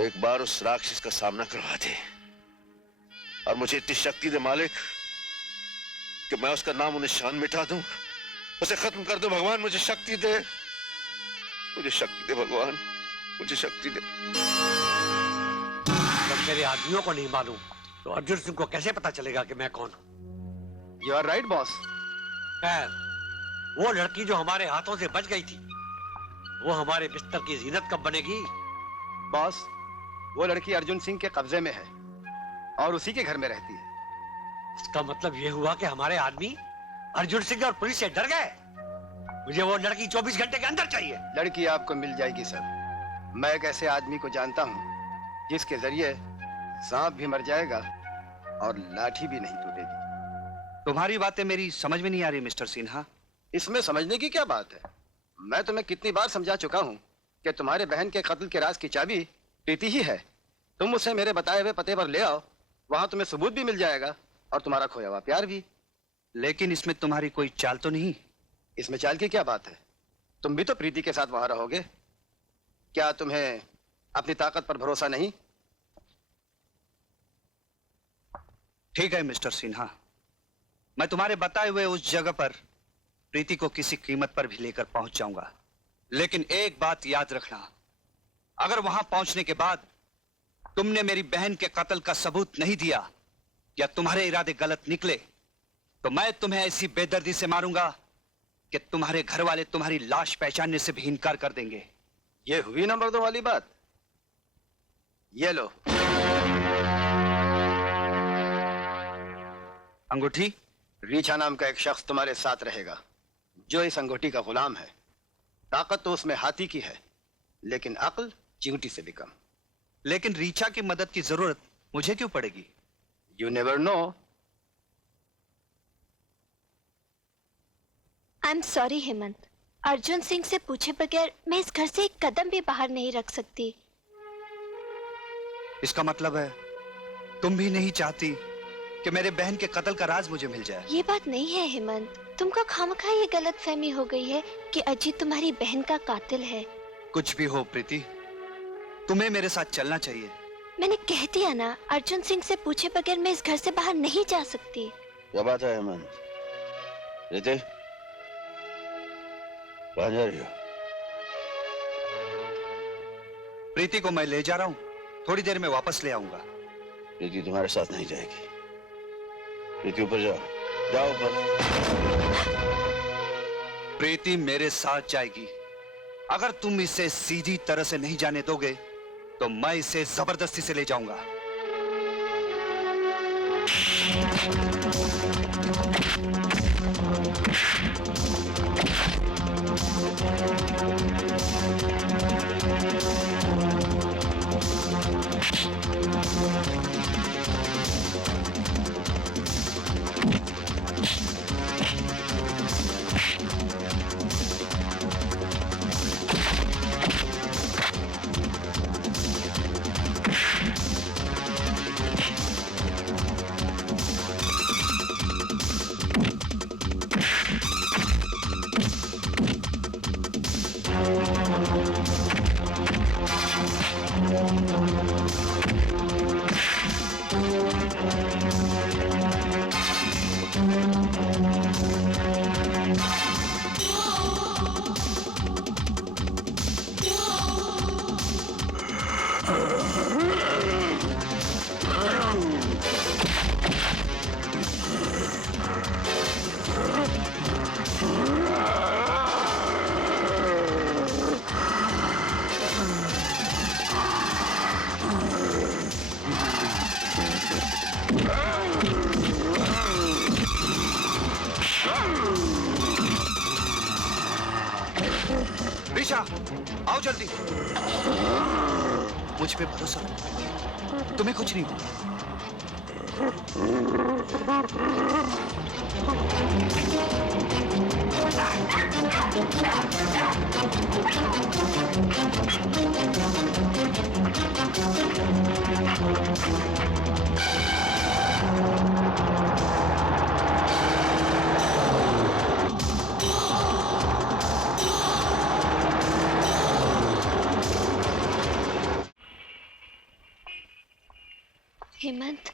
एक बार उस राक्षस का सामना करवा दे और मुझे इतनी शक्ति दे मालिक कि मैं उसका नाम निशान मिटा दूं, उसे खत्म कर दूं। भगवान, मुझे शक्ति दे, मुझे शक्ति दे भगवान, मुझे शक्ति दे। जब मेरे आदमियों को नहीं मालूम तो अर्जुन सिंह को कैसे पता चलेगा कि मैं कौन हूं? You are right boss. खैर, वो लड़की जो हमारे हाथों से बच गई थी, वो हमारे बिस्तर की जीनत कब बनेगी? बॉस, वो लड़की अर्जुन सिंह के कब्जे में है और उसी के घर में रहती है। इसका मतलब ये हुआ कि हमारे आदमी अर्जुन सिंह और पुलिस से डर गए। मुझे वो लड़की 24 घंटे के अंदर चाहिए। लड़की आपको मिल जाएगी सर। मैं एक ऐसे आदमी को जानता हूँ जिसके जरिए सांप भी मर जाएगा और लाठी भी नहीं टूटेगी। तुम्हारी बातें मेरी समझ में नहीं आ रही मिस्टर सिन्हा। इसमें समझने की क्या बात है? मैं तुम्हें कितनी बार समझा चुका हूँ कि तुम्हारे बहन के कत्ल के राज की चाबी प्रीति ही है। तुम उसे मेरे बताए हुए पते पर ले आओ, वहां तुम्हें सबूत भी मिल जाएगा और तुम्हारा खोया हुआ प्यार भी। लेकिन इसमें तुम्हारी कोई चाल तो नहीं? इसमें चाल की क्या बात है? तुम भी तो प्रीति के साथ वहां रहोगे। क्या तुम्हें अपनी ताकत पर भरोसा नहीं? ठीक है मिस्टर सिन्हा, मैं तुम्हारे बताए हुए उस जगह पर प्रीति को किसी कीमत पर भी लेकर पहुंच जाऊंगा। लेकिन एक बात याद रखना, अगर वहां पहुंचने के बाद तुमने मेरी बहन के कत्ल का सबूत नहीं दिया या तुम्हारे इरादे गलत निकले तो मैं तुम्हें ऐसी बेदर्दी से मारूंगा कि तुम्हारे घर वाले तुम्हारी लाश पहचानने से भी इनकार कर देंगे। ये हुई नंबर 2 वाली बात। ये लो अंगूठी। रीछा नाम का एक शख्स तुम्हारे साथ रहेगा जो इस अंगूठी का गुलाम है। ताकत तो उसमें हाथी की है, लेकिन अक्ल चींटी से भी कम। लेकिन रीछा की मदद की जरूरत मुझे क्यों पड़ेगी? You never know. I am sorry Hemant, Arjun Singh से पूछे बगैर मैं इस घर से एक कदम भी बाहर नहीं रख सकती। इसका मतलब है तुम भी नहीं चाहती कि मेरे बहन के कत्ल का राज मुझे मिल जाए? ये बात नहीं है हेमंत, तुमको खामखा ये गलत फहमी हो गई है कि अजीत तुम्हारी बहन का कातिल है। कुछ भी हो प्रीति, तुम्हें मेरे साथ चलना चाहिए। मैंने कह दिया ना, अर्जुन सिंह से पूछे बगैर मैं इस घर से बाहर नहीं जा सकती। क्या बात है हेमंत? प्रीति, कहाँ जा रही हो? प्रीति को मैं ले जा रहा हूँ, थोड़ी देर में वापस ले आऊंगा। प्रीति तुम्हारे साथ नहीं जाएगी। प्रीति ऊपर जाओ, जाओ ऊपर। प्रीति मेरे साथ जाएगी। अगर तुम इसे सीधी तरह से नहीं जाने दोगे तो मैं इसे जबरदस्ती से ले जाऊंगा। रीछा, आओ जल्दी। मुझ पे भरोसा करो, तुम्हें कुछ नहीं होगा। हेमंत,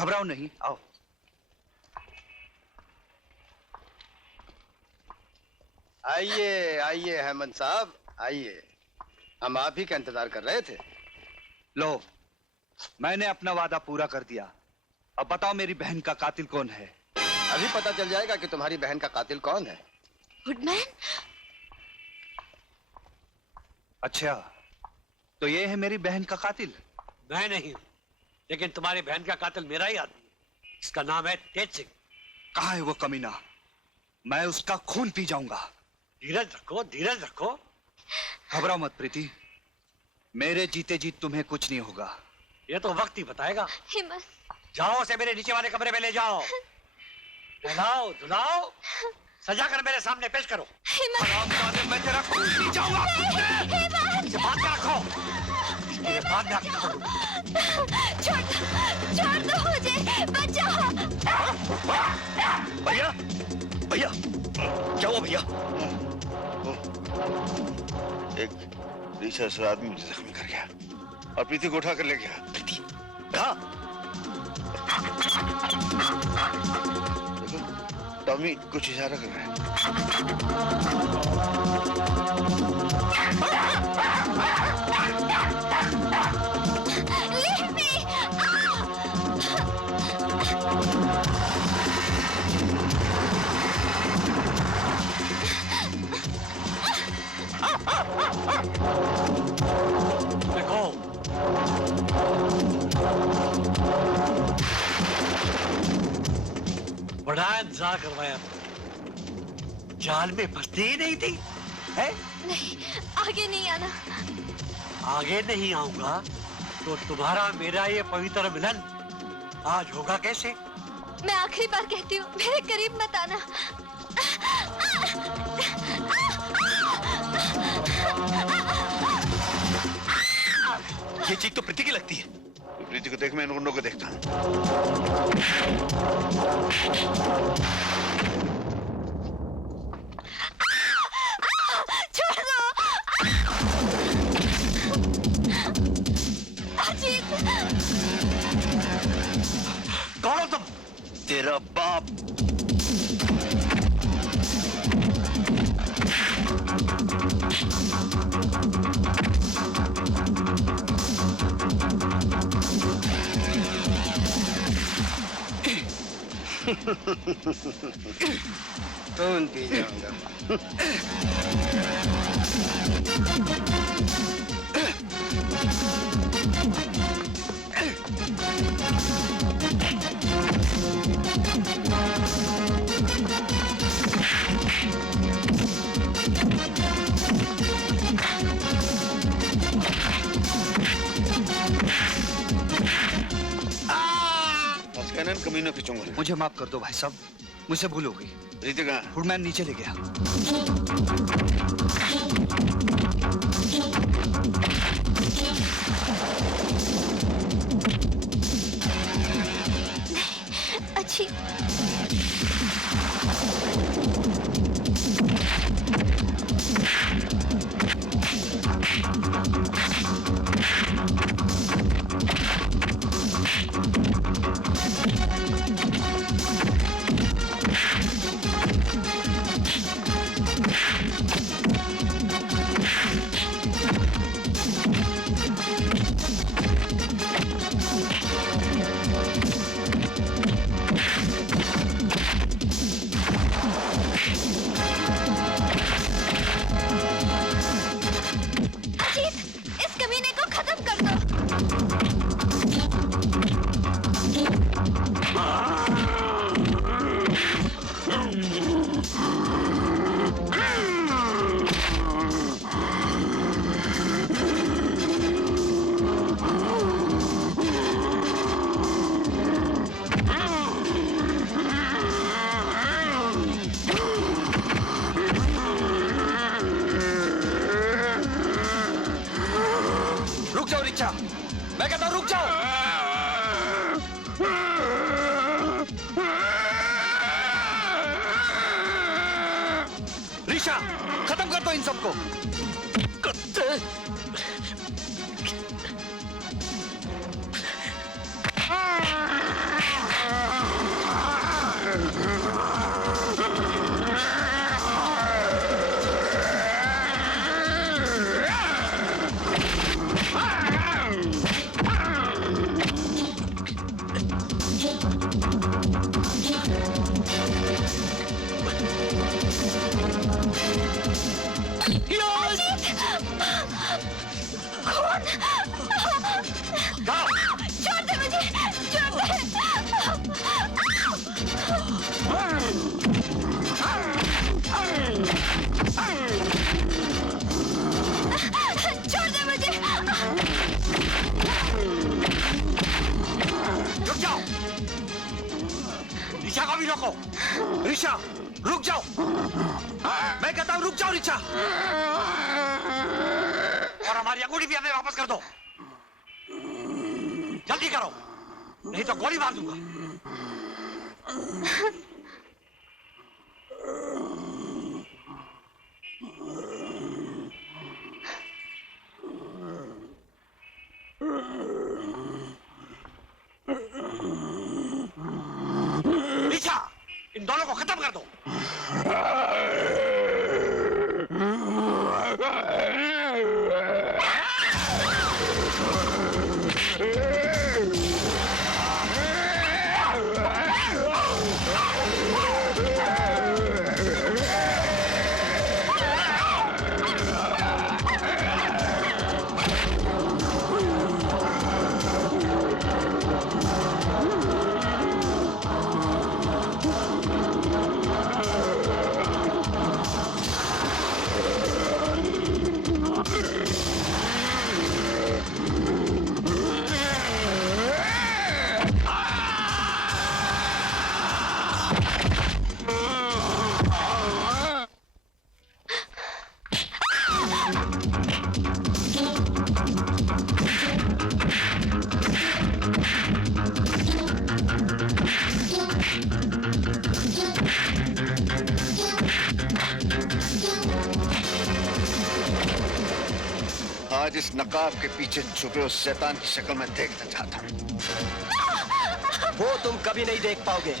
घबराओ नहीं, आओ। आइए आइए हेमंत साहब, आइए। हम आप ही का इंतजार कर रहे थे। लो, मैंने अपना वादा पूरा कर दिया। अब बताओ मेरी बहन का कातिल कौन है? अभी पता चल जाएगा कि तुम्हारी बहन का कातिल कौन है। वुडमैन? अच्छा, तो ये है मेरी बहन का कातिल? मैं नहीं हूं, लेकिन तुम्हारी बहन का कातिल मेरा ही आदमी है। इसका नाम है तेज सिंह। कहाँ है वो कमीना? मैं उसका खून पी जाऊंगा। धीरज रखो, धीरज रखो। घबराओ मत प्रीति, मेरे जीते जी तुम्हें कुछ नहीं होगा। ये तो वक्त ही बताएगा। हिम्मत। जाओ उसे मेरे नीचे वाले कमरे में ले जाओ, नहलाओ धुलाओ, सजा कर मेरे सामने पेश करो। मैं तेरा खून पी जाऊंगा। इसे बांध के रखो, इसके बाद मैं आपको करूंगा। छोड़ दो मुझे, बचाओ। भैया, भैया, क्या हुआ भैया? एक रीचा आदमी मुझे जख्मी कर गया और प्रीति को उठा कर ले गया। प्रीति कहाँ? देखो, टॉमी कुछ इशारा कर रहा है। Leave me! देखो, बड़ा इंतजार करवाया, जाल में फंसती ही नहीं थी है? नहीं, आगे नहीं आना। आगे नहीं आऊंगा तो तुम्हारा मेरा ये पवित्र मिलन आज होगा कैसे? मैं आखिरी बार कहती हूँ, मेरे करीब मत आना। ये चीख तो प्रीति की लगती है। प्रीति को देख, मैं इन गुंडों को देखता हूँ। छोड़ दो। अजीत, कौन हो तुम? तेरा बाप। खून पी जाऊंगा। कमीनों की चुंगल। मुझे माफ कर दो भाई साहब, मुझसे भूल हो गई। प्रीति कहाँ? वुडमैन नीचे ले गया। अच्छी। मैं कहता हूँ रुक जाओ। ऋषा, खत्म कर दो इन सबको। छोड़ दे मुझे, छोड़ दे। छोड़ दे मुझे। रुक जाओ, ऋचा को भी रोको। ऋचा, रुक जाओ। मैं कहता हूँ रुक जाओ ऋचा। और हमारी अंगूठी भी हमें वापस कर दो। जल्दी करो, नहीं तो गोली मार दूंगा। ऋचा, इन दोनों को खत्म कर दो। आज इस नकाब के पीछे छुपे उस शैतान की शक्ल में देखना चाहता हूँ। वो तुम कभी नहीं देख पाओगे।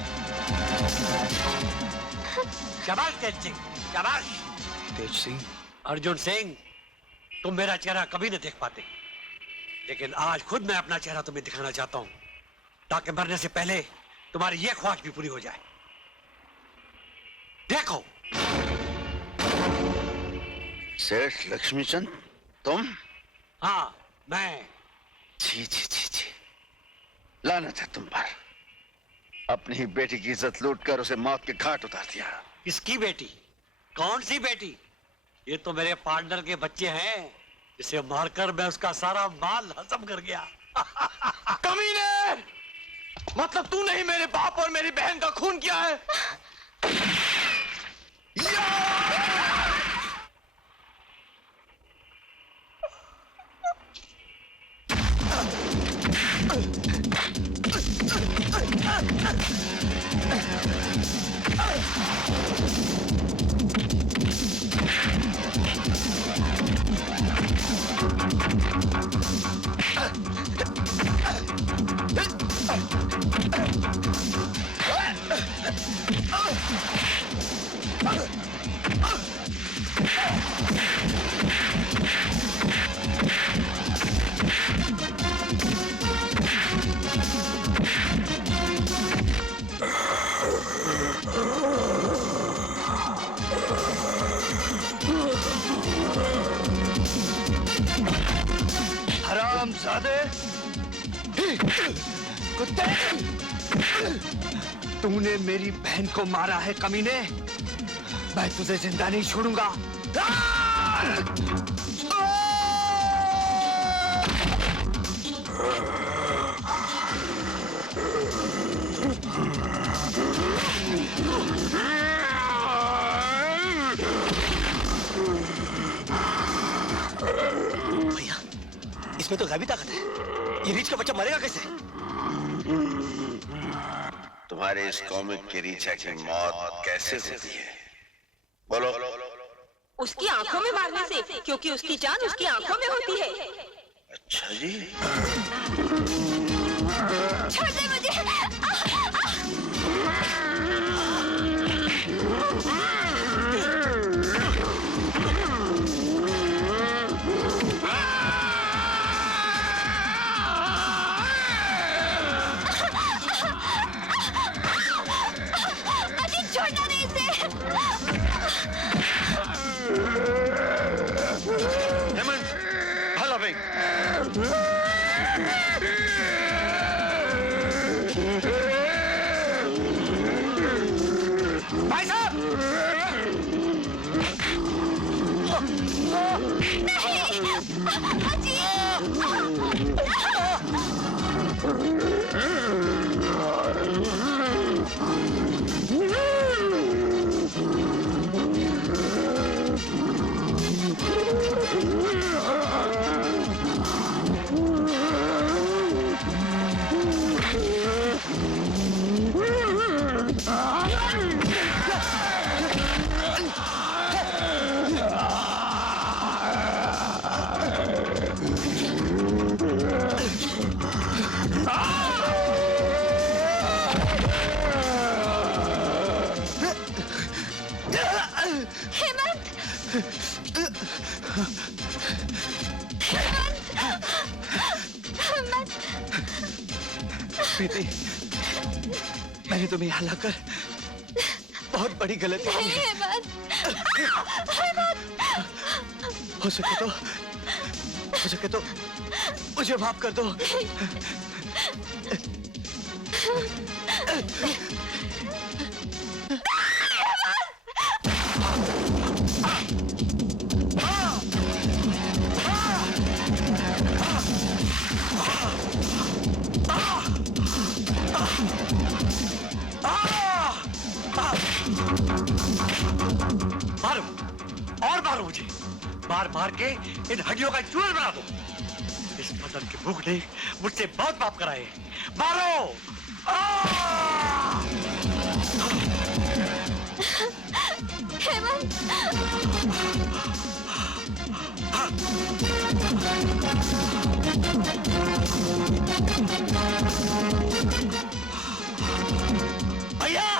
शाबाश तेज सिंह, शाबाश। तेज सिंह, अर्जुन सिंह, तुम मेरा चेहरा कभी नहीं देख पाते, लेकिन आज खुद मैं अपना चेहरा तुम्हें दिखाना चाहता हूँ, ताकि मरने से पहले तुम्हारी ये ख्वाहिश भी पूरी हो जाए। देखो। सेठ लक्ष्मीचंद, तुम? हाँ, मैं। छी छी छी छी, लानत है तुम पर। अपनी ही बेटी की इज्जत लूटकर उसे मौत के घाट उतार दिया। किसकी बेटी? कौन सी बेटी? ये तो मेरे पार्टनर के बच्चे हैं, जिसे मारकर मैं उसका सारा माल हजम कर गया। कमीने! मतलब तूने ही मेरे बाप और मेरी बहन का खून किया है? हरामजादे, कुत्ते! तूने मेरी बहन को मारा है कमीने। मैं तुझे जिंदा नहीं छोड़ूंगा। भैया, इसमें तो गायबी ताकत है। ये रीछ का बच्चा मरेगा कैसे? तुम्हारे इस कॉमिक के रीचा की मौत कैसे होती है? बोलो। उसकी आंखों में मारने से, क्योंकि उसकी जान उसकी आंखों में होती है। अच्छा जी। छोड़ दे मुझे। छोड़ना नहीं इसे। प्रीति, मैंने तुम्हें यहाँ लाकर बहुत बड़ी गलती की है। हो सके तो मुझे माफ कर दो। मारो और मारो मुझे, मार मार के इन हड्डियों का चूर बना दो। इस बदन की भूख ने मुझसे बहुत पाप कराए। मारो। भैया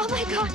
Oh my God!